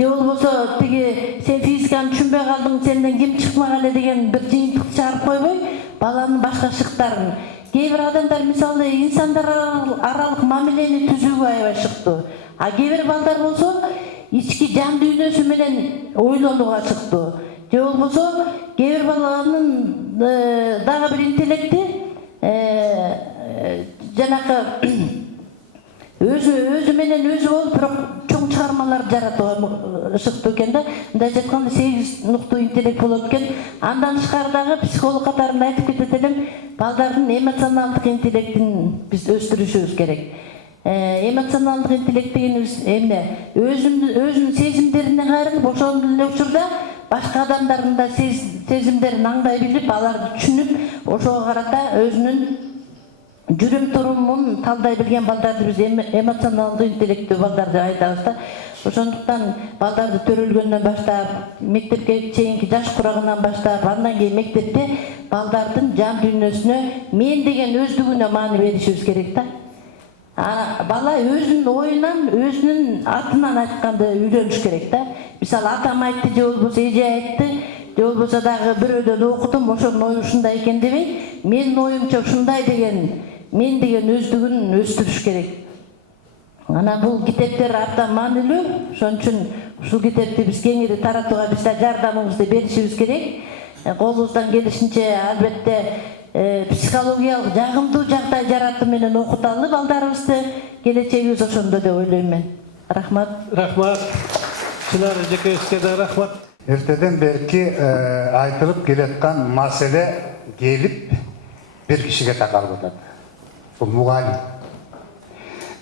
же болбосо тиги сен физиканы түшүнбөй калдың, сенден ким чыкмак эле деген бир жыйынтык чыгарып койбой, баланын башка шыктарын. Кээ бир адамдар мисалы инсандар аралык мамилени түзүүгө аябай шыктуу. А кээ бир балдар болсо ички жан дүйнөсү менен ойлонууга шыктуу. Же болбосо кээ бир баланын дагы бир интеллекти жанакы өзү менен өзү болуп, бирок чоң чыгармалар жаратууга шыктуу экен да. Мындай айтканда 8 нуктуу интеллект болот экен. Андан тышкары дагы психолог катарында айтып кетет элем, балдардын эмоционалдык интеллектин биз өстүрүшүбүз керек. Эмоционалдык интеллект дегенибиз эмне? Өзүнүн сезимдерине кайрылып, ошондой эле учурда башка адамдардын да сезимдерин аңдай билип, аларды түшүнүп, ошого карата өзүнүн жүрүм турумун талдай билген балдарды биз эмоционалдык интеллектүү балдар деп айтабыз да. Ошондуктан балдарды төрөлгөндөн баштап, мектепке чейинки жаш курагынан баштап, андан кийин мектепте балдардын жан дүйнөсүнө мен деген өздүгүнө маани беришибиз керек да. Бала өзүнүн оюнан, өзүнүн атынан айтканды үйрөнүш керек да. Мисалы атам айтты, же болбосо эже айтты, же болбосо дагы бирөөдөн окудум, ошонун ою ушундай экен дебей, менин оюмча ушундай деген, мен деген өздүгүн өстүрүш керек. Ана бул китептер абдан маанилүү, ошон үчүн ушул китепти биз кеңири таратууга биз да жардамыбызды беришибиз керек. Колубуздан келишинче албетте психологиялык жагымдуу жагдай жаратуу менен окуталы балдарыбызды, келечегибиз ошондо деп ойлойм мен. Рахмат. Рахмат. Чынары жекебизге да рахмат. Эртеден берки айтылып келаткан маселе келип бир кишиге такалып атат. Бул мугалим.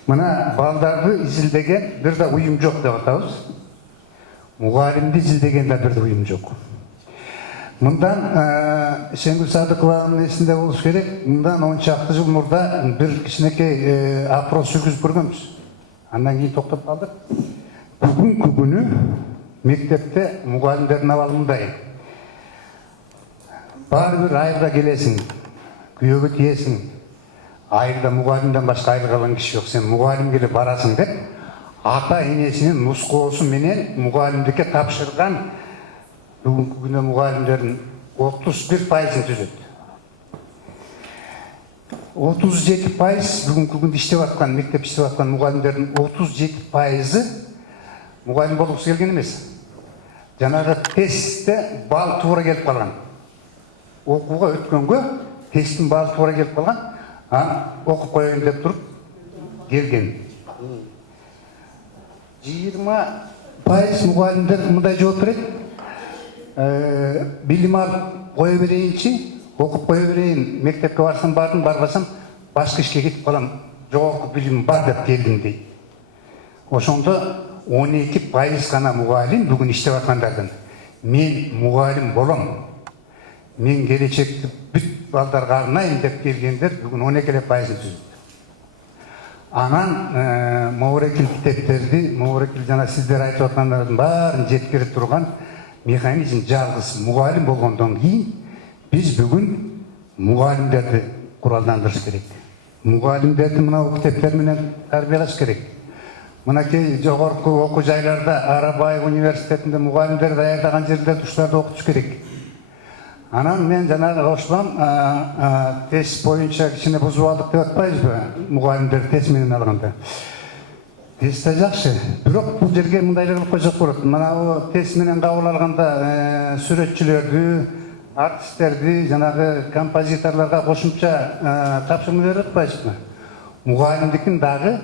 Мына балдарды изилдеген бир да уюм жок деп атабыз. Мугалимди изилдеген да бир да уюм жок. Мындан Шенгүл Садыкованын эсинде болуш керек. Мындан 10 чакты жыл мурда бир кичинекей опрос жүргүзүп көргөнбүз. Андан кийин токтоп калдык. Бүгүнкү күнү мектепте мугалимдердин абалы мындай. Баары бир айылга келесиң, күйөөгө тиесиң. Айылда мугалимден башка айылга калган киши жок. Сен мугалимге эле барасың деп, ата энесинин нускоосу менен мугалимдикке тапшырган бүгүнкү күнү мугалимдердин 31% түзөт. 37% бүгүнкү күндө иштеп аткан, мектеп иштеп аткан мугалимдердин 37% мугалим болгусу келген эмес. Жанагы тестте бал туура келип калган. Окууга өткөнгө тесттин балы туура келип калган. Окуп коеюн деп туруп келген. 20% мугалимдер мындай жооп берет. Билим алып кое берейинчи, окуп кое берейин, мектепке барсам бардым, барбасам башка ишке кетип калам, жогорку билим бар деп келдим дейт. Ошондо 12% гана мугалим бүгүн иштеп аткандардан мен мугалим болом, мен келечекти бүт балдарга арнайын деп келгендер бүгүн 12% түзөт. Анан моорекил китептерди, моорекил жана сиздер айтып аткандардын баарын жеткирип турган механизм жалгыз мугалим болгондон кийин биз бүгүн мугалимдерди куралдандырыш керек. Мугалимдерди мына китептер менен тарбиялаш керек. Мынакей жогорку окуу жайларда Арабаев университетинде мугалимдер даярдаган жерлерде ушуларды окутуш керек. Анан мен жанагы кошулам, тест боюнча кичине бузуп алдык деп атпайбызбы? Мугалимдер тест менен алганда. Тест да жакшы, бирок бул жерге мындай кылып койсок болот. Мына тест менен кабыл алганда сүрөтчүлөрдү, артисттерди, жанагы композиторлорго кошумча тапшырма берип атпайбызбы? Мугалимдикин дагы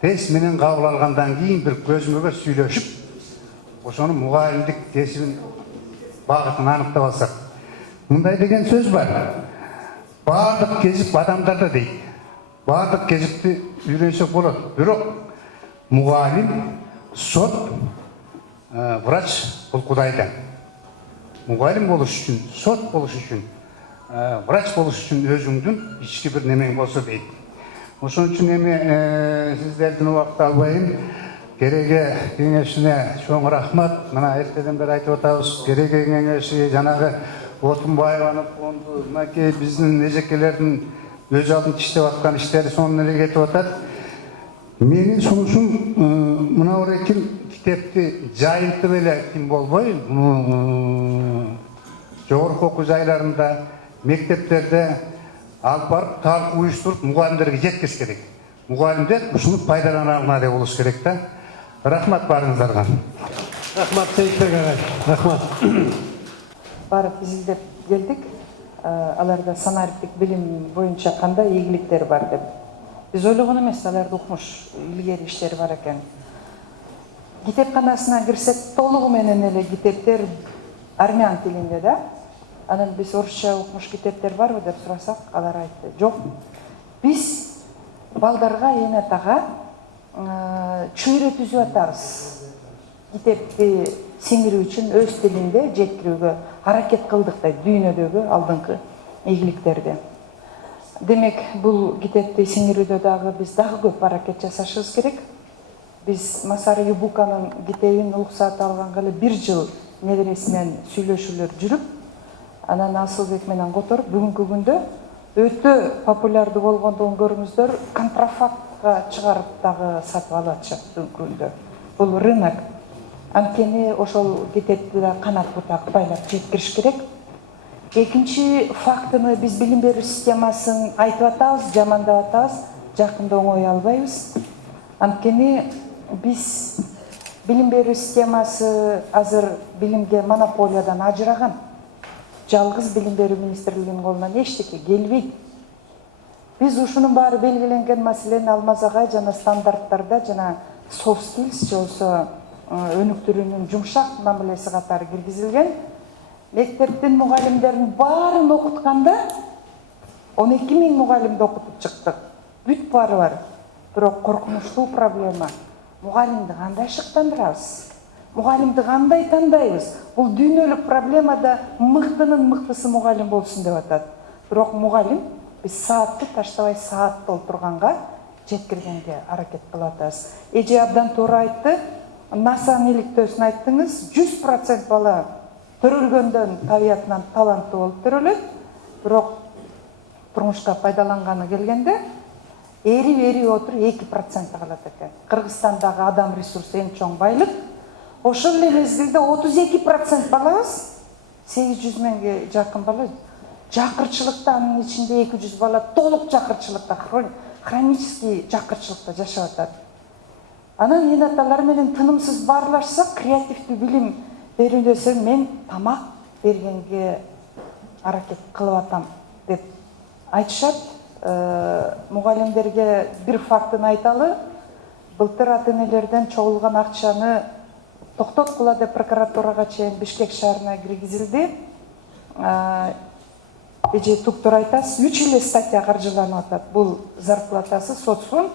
тест менен кабыл алгандан кийин бир көзмөгө сүйлөшүп, ошону мугалимдик кесибин багытын аныктап алсак. Мындай деген сөз бар. Баардык кесип адамдарда дейт. Баардык кесипти үйрөнсөк болот. Бирок мугалим, сот, врач бул кудайдан. Мугалим болуш үчүн, сот болуш үчүн, врач болуш үчүн өзүңдүн ички бир немең болсо дейт. Ошон үчүн эми сиздердин убакытты албайын. Кереге кеңешине чоң рахмат. Мына эртеден бери айтып атабыз. Кереге кеңеши жанагы Отунбаеванын фонду, мынакей биздин эжекелердин өз алдын иштеп аткан иштери сонун эле кетип атат. Менин сунушум мына орекил китепти жайынтып эле ким болбой, жогорку окуу жайларында, мектептерде алып барып, талкуу уюштуруп, мугалимдерге жеткиз керек. Мугалимдер ушуну пайдалана алган эле болуш керек да. Рахмат барыңыздарга. Рахмат, Сейитбек агай. Рахмат. Барып изилдеп келдик. Аларда санариптик билим боюнча кандай ийгиликтер бар деп. Биз ойлогон эмес, аларда укмуш илгери иштери бар экен. Китепканасына кирсек, толугу менен эле китептер армян тилинде да. Анан биз орусча укмуш китептер барбы деп сурасак, алар айтты, жок. Биз балдарга, эне атага чөйрө түзүп атабыз. Китепти сиңирүү үчүн өз тилинде жеткирүүгө аракет кылдык дейт, дүйнөдөгү алдыңкы ийгиликтерди. Демек, бул китепти сиңирүүдө дагы биз дагы көп аракет жасашыбыз керек. Биз Масари Юбуканын китебин уруксат алганга эле 1 жыл небересинен сүйлөшүүлөр жүрүп, анан Асылбек менен которуп, бүгүнкү күндө өтө популярдуу болгондугун көрүңүздөр, контрафактка чыгарып дагы сатып алып атышат бүгүнкү күндө. Бул рынок. Анткени ошол китепти да канат бутак байлап жеткириш керек. Экинчи фактыны биз билим берүү системасын айтып атабыз, жамандап атабыз, жакында оңой албайбыз. Анткени биз билим берүү системасы азыр билимге монополиядан ажыраган. Жалгыз билим берүү министрлигинин колунан эчтеке келбейт. Биз ушунун баары белгиленген маселени Алмаз агай жана стандарттарда жана soft skills же болсо өнүктүрүүнүн жумшак мамилеси катары киргизилген. Мектептин мугалимдерин баарын окутканда 12.000 мугалимди окутуп чыктык. Бүт баары бар. Бирок коркунучтуу проблема. Мугалимди кандай шыктандырабыз? Мугалимди кандай тандайбыз? Бул дүйнөлүк проблема да мыктынын мыктысы мугалим болсун деп атат. Бирок мугалим биз саатты таштабай саатта олтурганга жеткиргенге аракет кылып атабыз. Эже абдан туура айтты. НАСАнын иликтөөсүн айттыңыз, 100% бала төрөлгөндөн табиятынан таланттуу болуп төрөлөт. Бирок турмушка пайдаланганы келгенде эрип отуруп 2% калат экен. Кыргызстандагы адам ресурсу эң чоң байлык. Ошол эле мезгилде 32% балабыз, 800 миңге жакын бала жакырчылыкта, анын ичинде 200 бала толук жакырчылыкта, хронический жакырчылыкта жашап атат. Анан эн аталар менен тынымсыз баарлашсак, креативдүү билим берүүндөсө мен тамак бергенге аракет кылып атам деп айтышат. Мугалимдерге бир фактын айталы. Былтыр ата-энелерден чогулган акчаны токтоткула деп прокуратурага чейин Бишкек шаарына киргизилди. Эже туктур айтасыз, 3 эле статья каржыланып атат. Бул зарплатасы соцфонд.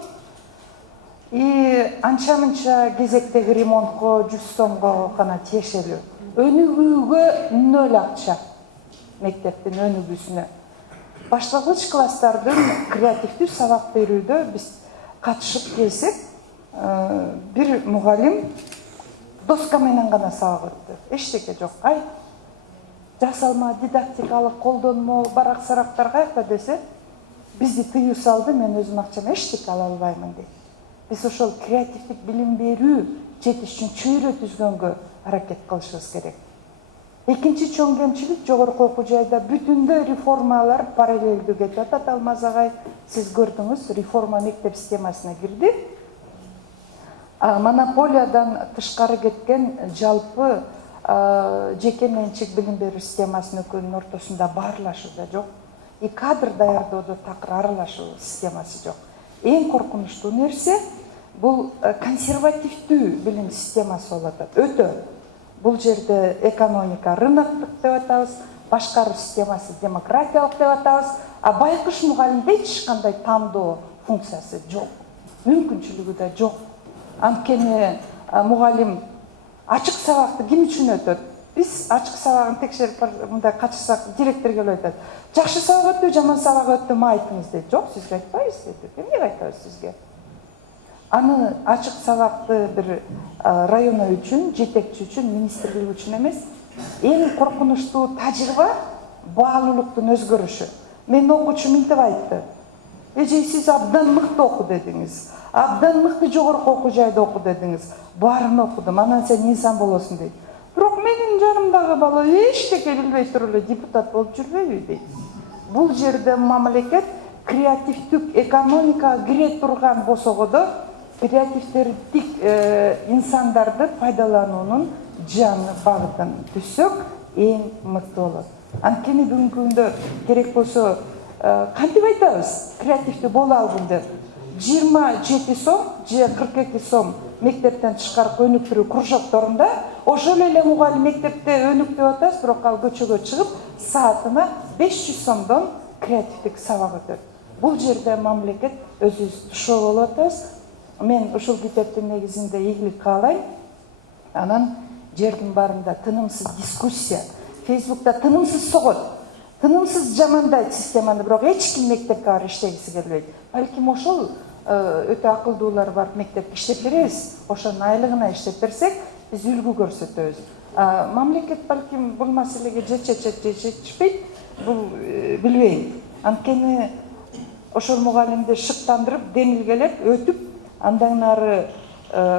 И анча-мынча кезектеги ремонтко 100 сомго гана тиешелүү. Өнүгүүгө 0 акча. Мектептин өнүгүүсүнө. Башталгыч класстардын креативдүү сабак берүүдө биз катышып келсек, бир мугалим доска менен гана сабак өттү. Эчтеке жок. Ай, жасалма, дидактикалык колдонмо, барак-сарактар кайякта десе, бизди тыюу салды, мен өзүм акчам эчтеке ала албаймын дейт. Биз ошол креативдик билим берүү жетиш үчүн чөйрө түзгөнгө аракет кылышыбыз керек. Экинчи чоң кемчилик жогорку окуу жайда бүтүндөй реформалар параллелдүү кетип атат. Алмаз агай, сиз көрдүңүз, реформа мектеп системасына кирди. Монополиядан тышкары кеткен жалпы жеке менчик билим берүү системасынын экөөнүн ортосунда баарлашуу да жок. И кадр даярдоодо такыр аралашуу системасы жок. Эң коркунучтуу нерсе бул консервативдүү билим системасы болуп атат. Өтө. Бул жерде экономика рыноктук деп атабыз, башкаруу системасы демократиялык деп атабыз, а байкуш мугалимде эч кандай тандоо функциясы жок. Мүмкүнчүлүгү да жок. Анткени мугалим ачык сабакты ким үчүн өтөт? Биз ачык сабагын текшерип мындай качырсак, директор келип айтат. Жакшы сабак өттү, жаман сабак өттү, айтыңыз дейт. Жок, сизге айтпайбыз дейт. Эмнеге айтабыз сизге? Аны ачык сабакты бир району үчүн, жетекчи үчүн, министрлик үчүн эмес. Эң коркунучтуу тажрыйба баалуулуктун өзгөрүшү. Мен окуучу мынтип айтты. эже сиз абдан мыкты оку дедиңиз, абдан мыкты жогорку окуу жайда оку дедиңиз. Баарын окудум, анан сен инсан болосуң дейт. Бирок менин жанымдагы бала эчтеке билбей туруп эле депутат болуп жүрбөйбү дейт. Бул жерде мамлекет креативдик экономикага кире турган босогодо креативдик инсандарды пайдалануунун жаңы багытын түзсөк эң мыкты болот. Анткени бүгүнкү күндө керек болсо кантип айтабыз креативдүү боло алгын деп 27 сом же 42 сом мектептен тышкаркы өнүктүрүү кружокторунда ошол эле мугалим мектепте өнүктүп атабыз, бирок ал көчөгө чыгып саатына 500 сомдон креативдик сабак өтөт. Бул жерде мамлекет өзүбүз тушоо болуп атабыз. Мен ушул китептин негизинде ийгилик каалайм. Анан жердин баарында тынымсыз дискуссия, Фейсбукта тынымсыз согот, тынымсыз жамандайт системаны, бирок эч ким мектепке барып иштегиси келбейт. Балким ошол өтө акылдуулар барып мектепке иштеп беребиз. Ошонун айлыгына иштеп берсек, биз үлгү көрсөтөбүз. Мамлекет балким бул маселеге жетишпейт, бул билбейм. Анткени ошол мугалимди шыктандырып, демилгелеп, өтүп, андан ары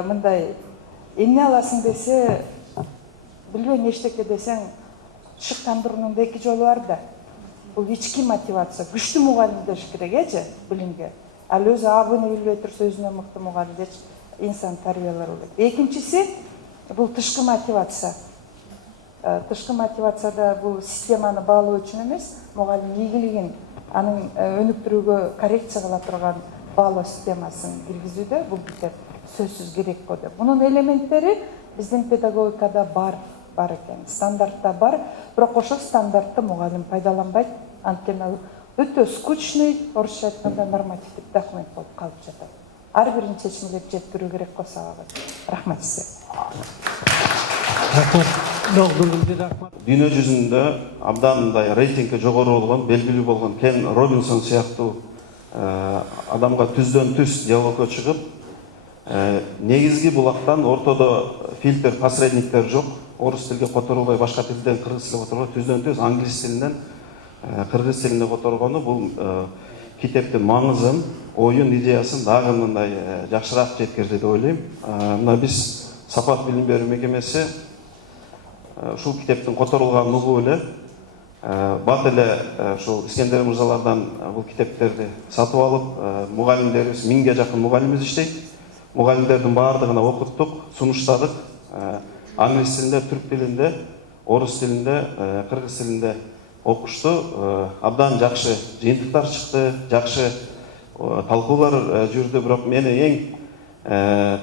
мындай эмне аласың десе, билбейм, эчтеке десең, шыктандыруунун да эки жолу бар да. Бул ички мотивация, күчтүү мугалим деш керек эже билимге. Ал өзү абыны билбей турса, өзүнөн мыкты мугалим деш инсан тарбиялар болот. Экинчиси бул тышкы мотивация. Тышкы мотивацияда бул системаны баалоо үчүн эмес, мугалим ийгилигин, анын өнүктүрүүгө коррекция кыла турган баалоо системасын киргизүүдө бул китеп сөзсүз керек болду. Мунун элементтери биздин педагогикада бар экен, стандартта бар, бирок ошол стандартты мугалим пайдаланбайт. Анткени ал өтө скучный, орусча айтканда нормативдик документ болуп калып жатат. Ар бирин чечимдеп жеткирүү керек го сабагы. Рахмат сизге. Дүйнө жүзүндө абдан мындай рейтинги жогору болгон, белгилүү болгон Кен Робинсон сыяктуу адамга түздөн түз диалогко чыгып, негизги булактан ортодо фильтр, посредниктер жок, орус тилге которулбай, башка тилден кыргыз тилине которулбай, түздөн түз англис тилинен кыргыз тилине которгону бул китептин маңызын, оюн, идеясын дагы мындай жакшыраак жеткирди деп ойлойм. Мына биз Сапат билим берүү мекемеси ушул китептин которулганын угуп эле бат эле ушул Искендер мырзалардан бул китептерди сатып алып, мугалимдерибиз 1000ге жакын мугалимибиз иштейт. Мугалимдердин баардыгына окуттук, сунуштадык. Англис тилинде, түрк тилинде, орус тилинде, кыргыз тилинде окушту. Абдан жакшы жыйынтыктар чыкты, жакшы талкуулар жүрдү. Бирок мени эң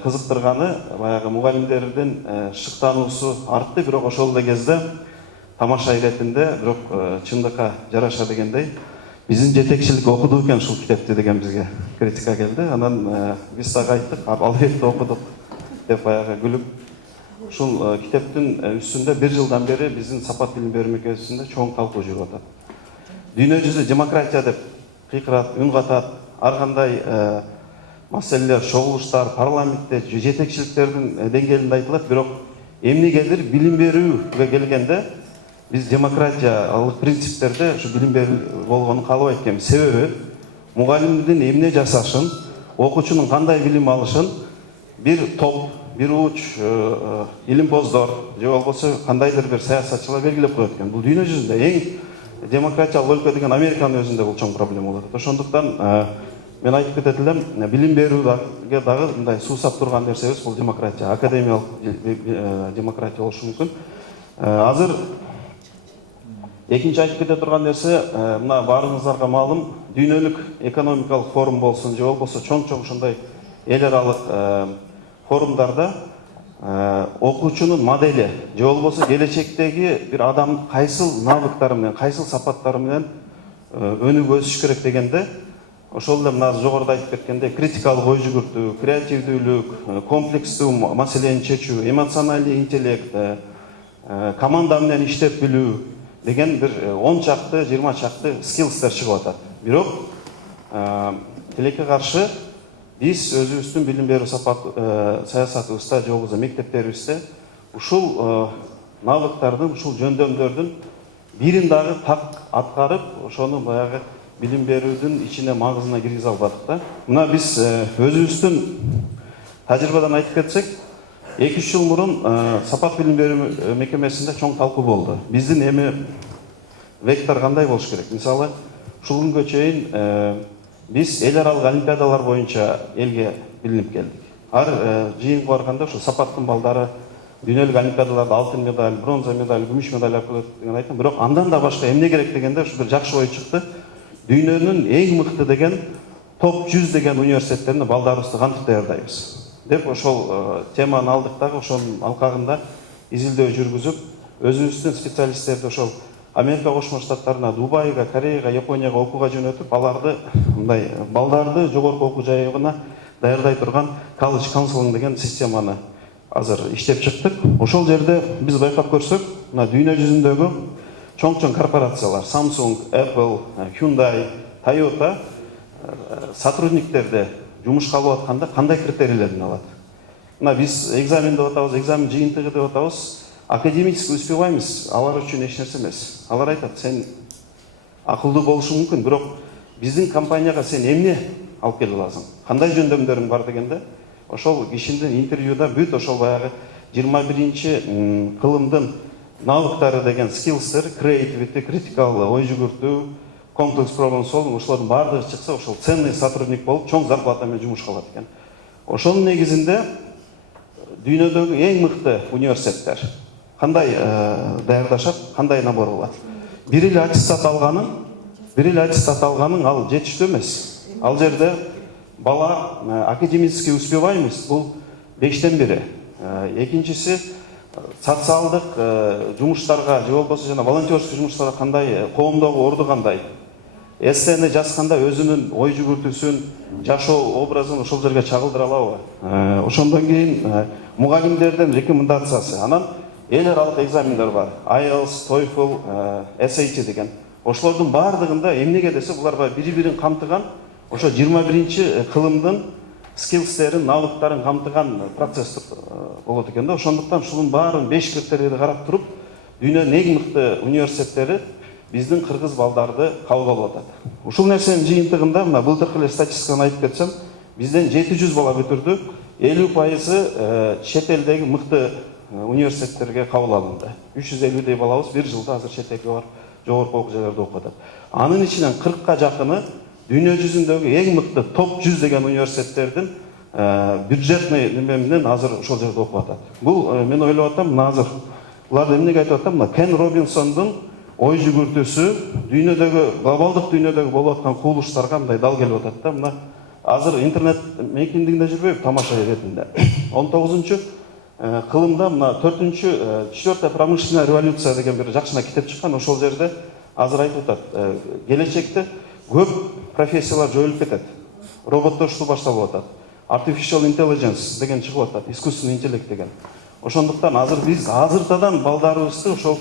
кызыктырганы баягы мугалимдердин шыктануусу артты, бирок ошол эле кезде тамаша иретинде, бирок чындыкка жараша дегендей биздин жетекчилик окуду экен ушул китепти деген бизге критика келди. Анан биз дагы айттык, албетте окудук деп баягы күлүп. Ушул китептин үстүндө 1 жылдан бери биздин Сапат билим берүү мекемесинде чоң талкуу жүрүп атат. Дүйнө жүзү демократия деп кыйкырат, үн катат, ар кандай маселелер, чогулуштар парламентте жетекчиликтердин деңгээлинде айтылат, бирок эмнегедир билим берүүгө келгенде биз демократиялык принциптерде ушу билим берүү болгонун каалабайт экенбиз. Себеби мугалимдин эмне жасашын, окуучунун кандай билим алышын бир топ, бир уч илимпоздор же болбосо кандайдыр бир саясатчылар белгилеп коет экен. Бул дүйнө жүзүндө эң демократиялык өлкө деген Американын өзүндө бул чоң проблема болот. Ошондуктан мен айтып кетет элем, билим берүүгө дагы мындай суусап турган нерсебиз бул демократия, академиялык демократия болушу мүмкүн. Азыр экинчи айтып кете турган нерсе, мына баарыңыздарга маалым, дүйнөлүк экономикалык форум болсун же болбосо чоң-чоң ушундай эл аралык форумдарда окуучунун модели же болбосо келечектеги бир адам кайсыл навыктары менен, кайсыл сапаттары менен өнүгүп өсүш керек дегенде, ошол эле мына жогоруда айтып кеткендей критикалык ой жүгүртүү, креативдүүлүк, комплекстүү маселени чечүү, эмоционалдык интеллект, команда менен иштеп билүү деген бир 10 чакты, 20 чакты скиллстер чыгып атат. Бирок тилекке каршы биз өзүбүздүн билим берүү саясатыбызда же болбосо мектептерибизде ушул навыктардын, ушул жөндөмдөрдүн бирин дагы так аткарып, ошону баягы билим берүүдүн ичине магызына киргизе албадык да. Мына биз өзүбүздүн тажрыйбадан айтып кетсек, 2-3 жыл мурун сапат билим берүү мекемесинде чоң талкуу болду. Биздин эми вектор кандай болуш керек? Мисалы, ушул күнгө чейин биз эл аралык олимпиадалар боюнча элге билинип келдик. Ар жыйынга барганда ошо сапаттын балдары дүйнөлүк олимпиадаларда алтын медаль, бронза медаль, күмүш медаль алып деген айтам. Бирок андан да башка эмне керек дегенде ушу бир жакшы ой чыкты. Дүйнөнүн эң мыкты деген топ 100 деген университеттерине балдарыбызды кантип даярдайбыз деп ошол теманы алдык дагы ошонун алкагында изилдөө жүргүзүп, өзүбүздүн специалисттерди ошол Америка Кошмо Штаттарына, Дубайга, Кореяга, Японияга окууга жөнөтүп, аларды мындай балдарды жогорку окуу жайына даярдай турган college counseling деген системаны азыр иштеп чыктык. Ошол жерде биз байкап көрсөк, мына дүйнө жүзүндөгү чоң корпорациялар, Samsung, Apple, Hyundai, Toyota сотрудниктерди жумушка алып атканда кандай критерийлерден алат? Мына биз экзамен деп атабыз, экзамен жыйынтыгы деп атабыз. Академически успеваймыз, алар үчүн эч нерсе эмес. Алар айтат, сен акылдуу болушуң мүмкүн, бирок биздин компанияга сен эмне алып келе аласың? Кандай жөндөмдөрүң бар дегенде, ошол кишинин интервьюда бүт ошол баягы 21 кылымдын навыктары деген skills'тер, creativity, critical, ой жүгүртүү, complex problem solving, ошолордун баардыгы чыкса, ошол ценный сотрудник болуп, чоң зарплата менен жумушка алат экен. Ошонун негизинде дүйнөдөгү эң мыкты университеттер кандай даярдашат, кандай набор болот? Бир эле аттестат алганын ал жетиштүү эмес. Ал жерде бала академически успеваймость бул 5-тен бири. Экинчиси социалдык жумуштарга же болбосо жана волонтерский жумуштарга кандай, коомдогу орду кандай, эссени жазганда өзүнүн ой жүгүртүүсүн, жашоо образын ошол жерге чагылдыра алабы? Ошондон кийин мугалимдердин рекомендациясы, анан эл аралык экзамендер бар. IELTS, TOEFL, SAT деген. Ошолордун баардыгында эмнеге десе, буларга бири-бирин камтыган, ошо 21 кылымдын скиллстерин, навыктарын камтыган процесс болот экен да. Ошондуктан ушунун баарын 5 критерийди карап туруп, дүйнөнүн эң мыкты университеттери биздин кыргыз балдарды кабыл алып атат. Ушул нерсенин жыйынтыгында, мына былтыркы эле статистиканы айтып кетсем, бизден 700 бала бүтүрдү, 50% чет элдеги мыкты университеттерге кабыл алынды. 350 балабыз бир жылда азыр чет элге барып, жогорку окуу жайларда окуп атат. Анын ичинен 40ка жакыны дүйнө жүзүндөгү эң мыкты топ 100 деген университеттердин бюджетный неме менен азыр ошол жерде окуп атат. Бул мен ойлоп атам, мына азыр буларды эмнеге айтып атам? Мына Кен Робинсондун ой жүгүртүүсү дүйнөдөгү, глобалдык дүйнөдөгү болуп аткан кубулуштарга мындай дал келип атат да. Мына азыр интернет мейкиндигинде жүрбөйбү, тамаша эретинде. 19 кылымда мына 4-4 промышленная революция деген бир жакшына китеп чыккан. Ошол жерде азыр айтып атат, келечекте көп профессиялар жоюлуп кетет. Роботтоштуу башталып атат. Artificial intelligence деген чыгып атат, искусственный интеллект деген. Ошондуктан азыр биз азыртадан балдарыбызды ошол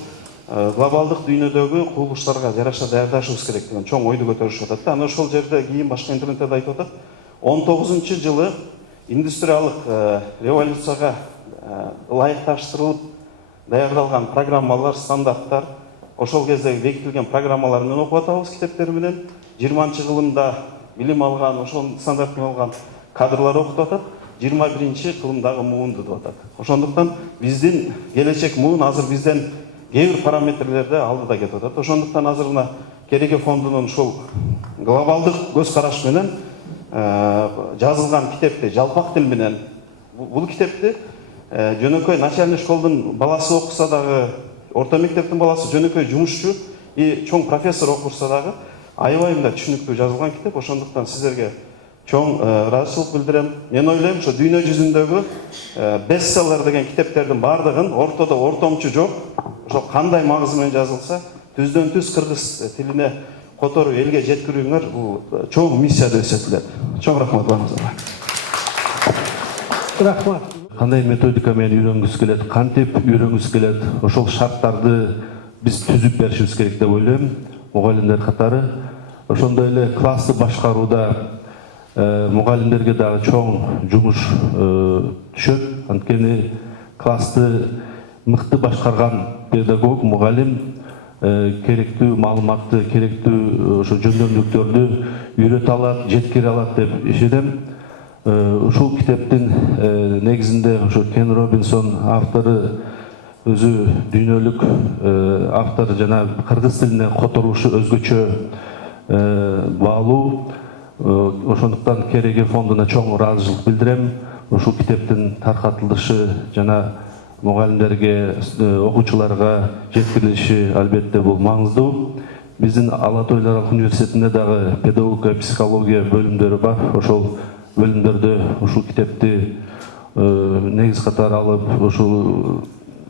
глобалдык дүйнөдөгү кубулуштарга жараша даярдашыбыз керек деген чоң ойду көтөрүшүп атат да. Аны ошол жерде кийин башка интернетте айтып атат. 19-жылы индустриалык революцияга ылайыкташтырылып даярдалган программалар, стандарттар, ошол кезде бекитилген программалар менен окуп атабыз, китептер менен. 20-кылымда билим алган, ошол стандарт менен алган кадрлар окутуп атат. 21-кылымдагы муунду деп атат. Ошондуктан биздин келечек муун азыр бизден кээ бир параметрлерде алдыда кетип атат. Ошондуктан азыр мына Кереге фондунун ушул глобалдык көз караш менен жазылган китепти жалпак тил менен, бул китепти жөнөкөй начальный школдун баласы окуса дагы, орто мектептин баласы, жөнөкөй жумушчу и чоң профессор окурса дагы аябай мындай түшүнүктүү жазылган китеп. Ошондуктан сиздерге чоң ыраазычылык билдирем. Мен ойлойм, ошо дүйнө жүзүндөгү бестселлер деген китептердин баардыгын ортодо ортомчу жок, ошо кандай магызы менен жазылса, түздөн түз кыргыз тилине которуп элге жеткирүүңөр бул чоң миссия деп эсептелет. Чоң рахмат баарыңыздарга. Рахмат. Кандай методика менен үйрөнгүсү келет, кантип үйрөнгүсү келет, ошол шарттарды биз түзүп беришибиз керек деп ойлойм, мугалимдер катары. Ошондой эле классты башкарууда мугалимдерге дагы чоң жумуш түшөт. Анткени классты мыкты башкарган педагог, мугалим керектүү маалыматты, керектүү ошо жөндөмдүктөрдү үйрөтө алат, жеткире алат деп ишенем. Ушул китептин негизинде ошо Кен Робинсон автору өзү дүйнөлүк автор жана кыргыз тилине которушу өзгөчө баалуу. Ошондуктан Кереге фондуна чоң ыраазычылык билдирем. Ушул китептин таркатылышы жана мугалимдерге, окуучуларга жеткирилиши албетте бул маңыздуу. Биздин Ала Тоо эл аралык университетинде дагы педагогика, психология бөлүмдөрү бар. Ошол бөлүмдөрдө ушул китепти негиз катары алып, ушул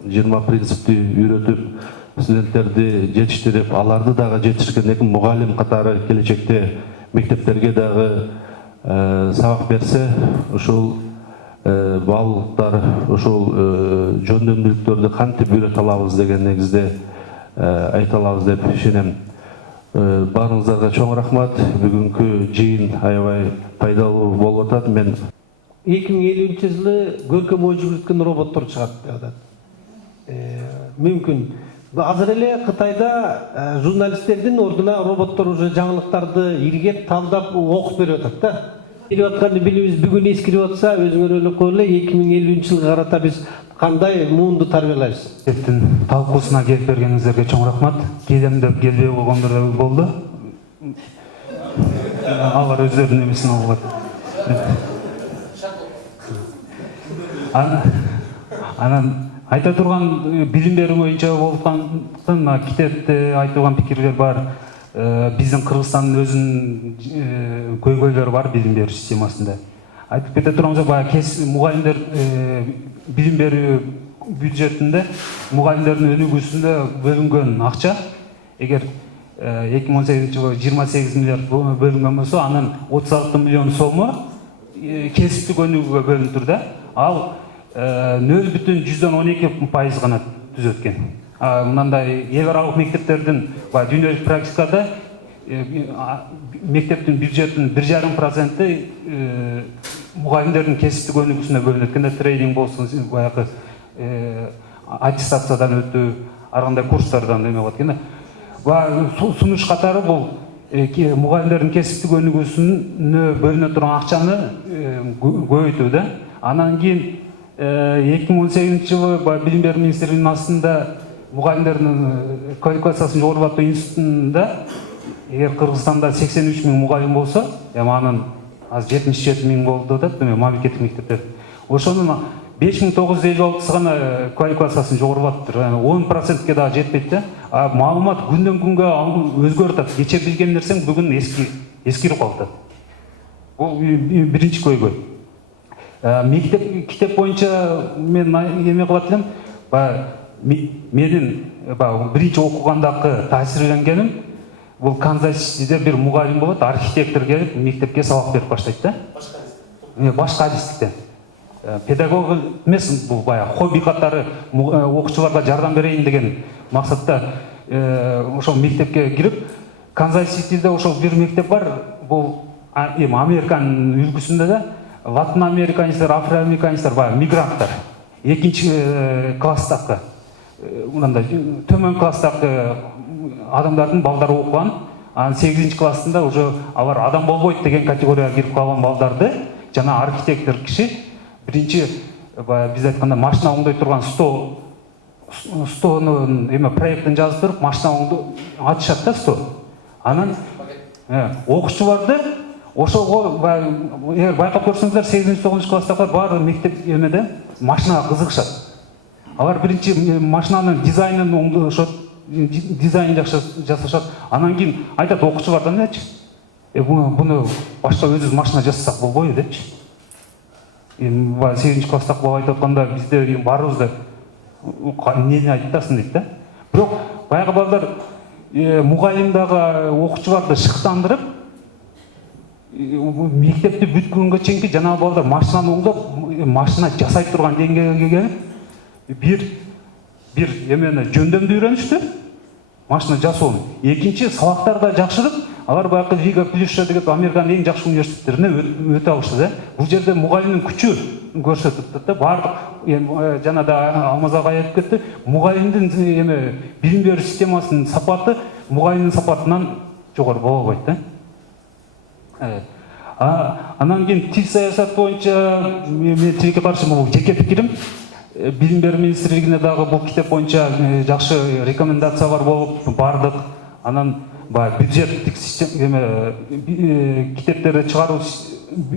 20 принципти үйрөтүп, студенттерди жетиштирип, аларды дагы жетишкен мугалим катары келечекте мектептерге дагы сабак берсе, ушул баалуулуктар, ушул жөндөмдүүлүктөрдү кантип үйрөтө алабыз деген негизде айта алабыз деп ишенем. Баарыңыздарга чоң рахмат. Бүгүнкү жыйын аябай пайдалуу болуп атат. Мен 2050-жылы көркөм ой жүгүрткөн роботтор чыгат деп атат. Мүмкүн. Азыр эле Кытайда журналисттердин ордуна роботтор уже жаңылыктарды иргеп, талдап, окуп берип атат да. Берип атканды билебиз, бүгүн эскирип атса, өзүңөр ойлоп койгула, 2050-жылга карата биз кандай муунду тарбиялайбыз? Китептин талкуусуна келип бергениңиздерге чоң рахмат. Келем деп келбей койгондор да болду. Алар өздөрүнүн эмесин алып атат. Анан айта турган билим берүү боюнча болуп аткандыктан китепте айтылган пикирлер бар. Биздин Кыргызстандын өзүнүн көйгөйлөрү бар билим берүү системасында. Айтып кете турганбыз, баягы мугалимдер билим берүү бюджетинде мугалимдердин өнүгүүсүндө бөлүнгөн акча, эгер 2018-жылы 28 миллиард бөлүнгөн болсо, анын 36 миллион сому кесиптик өнүгүүгө бөлүнүп да. Ал 0,12% гана түзөт экен. Мынандай эл аралык мектептердин дүйнөлүк практикада мектептин бюджетинин 1,5% мугалимдердин кесиптик өнүгүүсүнө бөлүнөт экен. Трейнинг болсун, баягы аттестациядан өтүү, ар кандай курстардан эме болот экен. Сунуш катары бул мугалимдердин кесиптик өнүгүүсүнө бөлүнө турган акчаны көбөйтүү да. Анан кийин 2018-жылы билим берүү министрлигинин астында мугалимдердин квалификациясын жогорулатуу институтунда, эгер Кыргызстанда 83 миң мугалим болсо, анын азыр 77 миң болду да, мамлекеттик мектептер. Ошонун 5956 гана квалификациясын жогорулатыптыр. 10%ке дагы жетпейт да. Маалымат күндөн күнгө өзгөрүп атат. Кече билген нерсең бүгүн эскирип калат. Бул биринчи көйгөй. Мектеп китеп боюнча мен эме кылат элем. Менин биринчи окугандагы таасирленгеним, бул Канзас-Ситиде бир мугалим болот, архитектор келип мектепке сабак берип баштайт да. Башка адистиктен. Педагог эмес, бул баягы хобби катары окуучуларга жардам берейин деген максатта ошол мектепке кирип, Канзас-Ситиде ошол бир мектеп бар, бул Американын үлгүсүндө да, латын американецтер, афроамериканецтер, мигранттар. Экинчи класстагы, мындай төмөн класстагы адамдардын балдары окуган, анан 8-чи классында уже алар адам болбойт деген категорияга кирип калган балдарды жана архитектор киши биринчи биз айтканда машина оңдой турган стонун проекттин жазып туруп, машина ачышат да сто. Анан окуучуларды ошого эгер байкап көрсөңүздөр 8-9 класстагылар баары мектеп эмеде машинага кызыгышат. Алар биринчи машинанын дизайнын оңдошот, дизайн жасашат. Анан кийин айтат окуучулардан элечи, буну башка өзүбүз машина жасасак болбойбу депчи. 8-чи класстагы бала айтып атканда бизде баарыбызда эмнени айтасың дейт да. Бирок баягы балдар мугалим дагы окуучуларды шыктандырып, мектепти бүткөнгө чейинки жанагы балдар машинаны оңдоп, машина жасай турган деңгээлге келип, бир эмени жөндөмдүү үйрөнүштү, машина жасоону. Экинчи сабактарда жакшырып, алар баягы Вига плюс деген Американын эң жакшы университеттерине өтө алышты да. Бул жерде мугалимдин күчү көрсөтүлүп да. Бардык жана да Алмаз ага айтып кетти, мугалимдин билим берүү системасынын сапаты мугалимдин сапатынан жогору боло албайт да. Анан кийин тил саясат боюнча мен тилекке каршы, бул жеке пикирим. Билим берүү министрлигине дагы бул китеп боюнча жакшы рекомендациялар болуп бардык. Анан бюджеттик система китептерди чыгаруу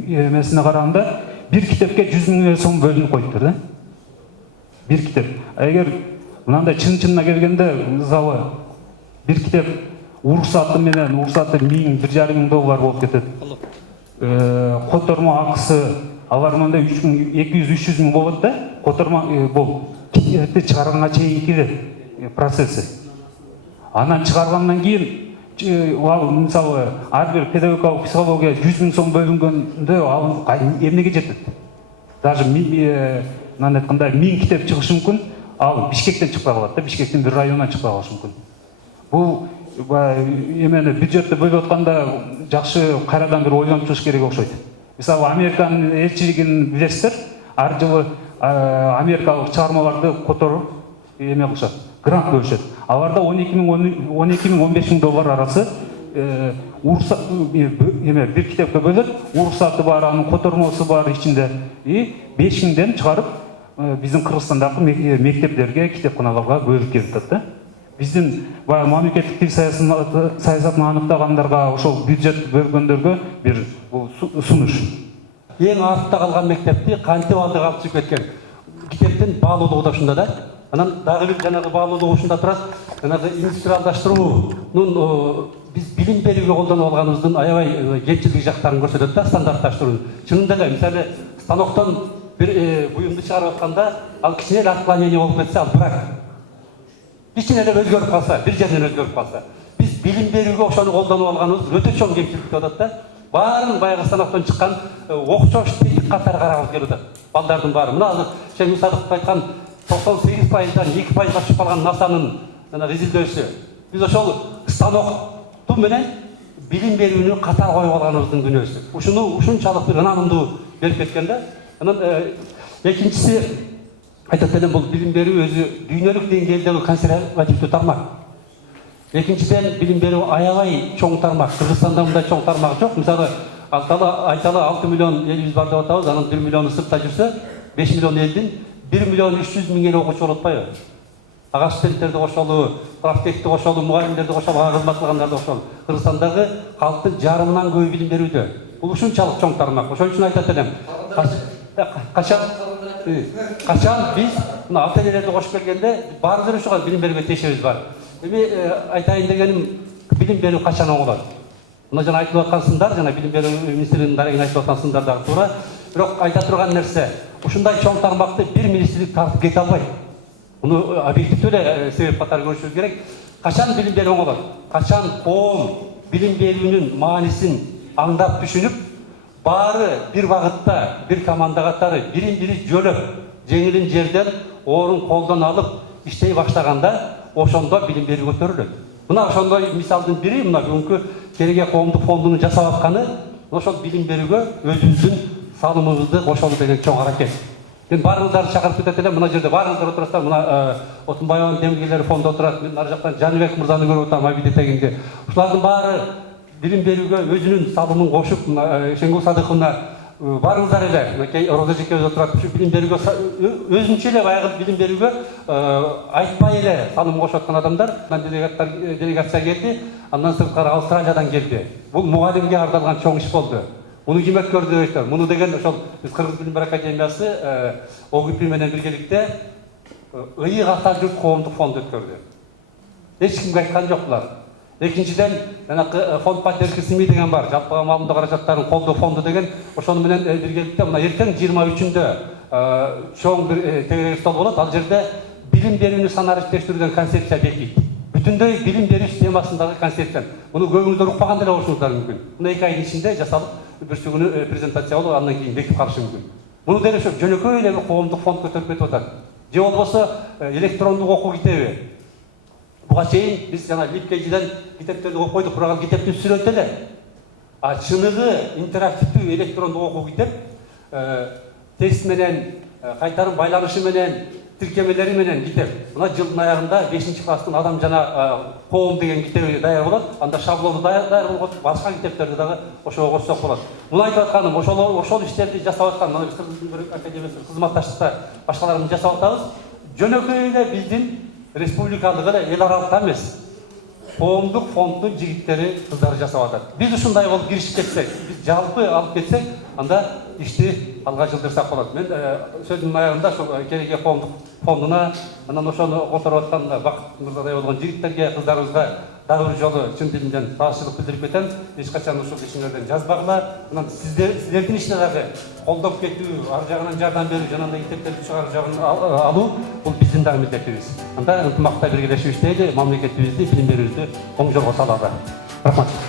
эмесине караганда бир китепке 100 000 сом бөлүнүп коюптур да. Бир китеп. Эгер мынандай чын-чынына келгенде, мисалы бир китеп уруксаты менен, уруксаты $1,500,000 болуп кетет. Которма акысы алар мындай 200-300 000 болот да. Которма бул китепти чыгарганга чейинки процесси. Анан чыгаргандан кийин мисалы ар бир педагогикалык психология 100 000 сом бөлүнгөндө ал эмнеге жетет? Даже мындай айтканда 1000 китеп чыгышы мүмкүн, ал Бишкектен чыкпай калат да, Бишкектин бир районунан чыкпай калышы мүмкүн. Бул эмени бюджетти бөлүп атканда жакшы кайрадан бир ойлонуп чыгыш керек окшойт. Мисалы Американын элчилигин билесиздер, ар жылы америкалык чыгармаларды которуп эме кылышат, грант бөлүшөт. Аларда $12,000-15,000 арасы уруксат бир китепке бөлөт, уруксаты бар, анын котормосу бар ичинде. 5,000ден чыгарып биздин Кыргызстандагы мектептерге, китепканаларга бөлүп келип атат да. Биздин мамлекеттик тил саясатын аныктагандарга, ошол бюджет бөлгөндөргө бир сунуш. Ең артта калган мектепти кантип алдыга алып чыгып кеткен? Китептин баалуулугу да ушунда да. Анан дагы бир жанагы баалуулугу ушунда турат. Жанагы индустриалдаштыруунун биз билим берүүгө колдонуп алганыбыздын аябай кемчилдик жактарын көрсөтөт да, стандартташтыруу. Чынында эле мисалы станоктон бир буюмду чыгарып атканда, ал кичине эле отклонение болуп кетсе, ал бирок кичине эле өзгөрүп калса, бир жерден өзгөрүп калса, биз билим берүүгө ошону колдонуп алганыбыз өтө чоң кемчилик болот да. Баарын баягы станоктон чыккан окшош текик катары карабыз келип атат. Балдардын баары. Мына азыр Шеңгүл Садыков айткан 98%-дан 2%га чыгып калган насанын изилдөөсү. Биз ошол станокту менен билим берүүнү катар коюп алганыбыздын күнөөсү. Ушунчалык бир ынанымдуу берип кеткен да. Анан экинчиси айтат элем, бул билим берүү өзү дүйнөлүк деңгээлдеги консервативдүү тармак. Экинчиден билим берүү аябай чоң тармак. Кыргызстанда мындай чоң тармак жок. Мисалы айталы 6 миллион элибиз бар деп атабыз, анын 1 миллиону сыртта жүрсө, 5 миллион элдин 1,3 миллион окуучу болуп атпайбы? Ага студенттерди кошолу, практикти кошолу, мугалимдерди кошолу, ага кызмат кылгандарды кошолу. Кыргызстандагы калктын жарымынан көбү билим берүүдө. Бул ушунчалык чоң тармак. Ошон үчүн айтат элем. Качан биз мына ата-энелерди кошуп келгенде баардыр ушуга билим берүүгө тиешебиз бар. Эми айтайын дегеним, билим берүү качан оңолот? Мына жана айтылып аткан сындар, жана билим берүү министринин дарегин айтып аткан сындар дагы туура. Бирок айта турган нерсе, ушундай чоң тармакты бир министрлик тартып кете албайт. Муну объективдүү эле себеп катары көрүшүбүз керек. Качан билим берүү оңолот? Качан коом билим берүүнүн маанисин аңдап түшүнүп, баары бир багытта, бир команда катары бирин-бири жөлөп, жеңилин жерден, орун колдон алып иштей баштаганда, ошондо билим берүү көтөрүлөт. Мына ошондой мисалдын бири, мына бүгүнкү Кереге коомдук фондунун жасап атканы, ошол билим берүүгө өзүбүздүн салымыбызды кошолу деген чоң аракет. Мен баарыңыздарды чакырып кетет элем, мына жерде баарыңыздар отурасыздар, мына Отунбаевдин Демиргелер фонду отурат, мен ар жактан Жаныбек мырзаны көрүп атам, Абид этегинде. Ушулардын баары билим берүүгө өзүнүн салымын кошуп, Шеңгүл Садыковна баарыңыздар эле, Роза Жекебиз отурат, ушу билим берүүгө өзүнчө эле баягы билим берүүгө айтпай эле салым кошуп аткан адамдар. Делегация келди, андан сырткары Австралиядан келди. Бул мугалимге арналган чоң иш болду. Муну ким өткөрдү дейт. Муну деген ошол биз Кыргыз билим берүү академиясы ОГП менен биргеликте ыйык ата журт коомдук фонд өткөрдү. Эч кимге айткан жок булар. Экинчиден, жанагы фонд поддержки СМИ деген бар, жалпыга маалымдоо каражаттарын колдоо фонду деген, ошону менен биргеликте мына эртең 23-үндө чоң бир тегерек стол болот. Ал жерде билим берүүнү санариптештирүүдөн концепция бекит. Бүтүндөй билим берүү системасындагы концепция. Муну көбүңүздөр укпаган деле болушуңуздар мүмкүн. Муну 2 айдын ичинде жасалып, бирси күнү презентация болуп, андан кийин бекип калышы мүмкүн. Муну деле ошо жөнөкөй эле коомдук фонд көтөрүп кетип атат. Же болбосо электрондук окуу китеби. буга чейин биз жана липкежиден китептерди окуп койдук, бирок ал китепти сүрөт эле. А чыныгы интерактивдүү электрондук окуу китеп текст менен, кайтарым байланышы менен, тиркемелери менен китеп. Мына жылдын аягында 5 класстын адам жана коом деген китеби даяр болот. Анда шаблону даяр болот. Башка китептерди дагы ошого кошсок болот. Муну айтып атканым, ошол иштерди жасап аткан мына бир академиялык кызматташтыкта башкаларын жасап атабыз. Жөнөкөй эле биздин республикалык эле эл аралык эмес. Коомдук фонддун жигиттери, кыздары жасап атат. Биз ушундай болуп киришип кетсек, биз жалпы алып кетсек, анда ишти алга жылдырсак болот. Мен сөзүмдүн аягында ошол Кереге коомдук фондуна, анан ошону которуп аткан Бакыт мырзадай болгон жигиттерге, кыздарыбызга дагы бир жолу чын дилимден баашчылык билдирип кетем. Эч качан ушул ишиңерден жазбагыла. Анан сиздердин ишине дагы колдоп кетүү, ар жагынан жардам берүү, жанагындай китептерди чыгаруу жагын алуу бул биздин дагы милдетибиз. Анда ынтымакта биргелешип иштейли, мамлекетибизди, билим берүүбүздү оң жолго салалы. Рахмат.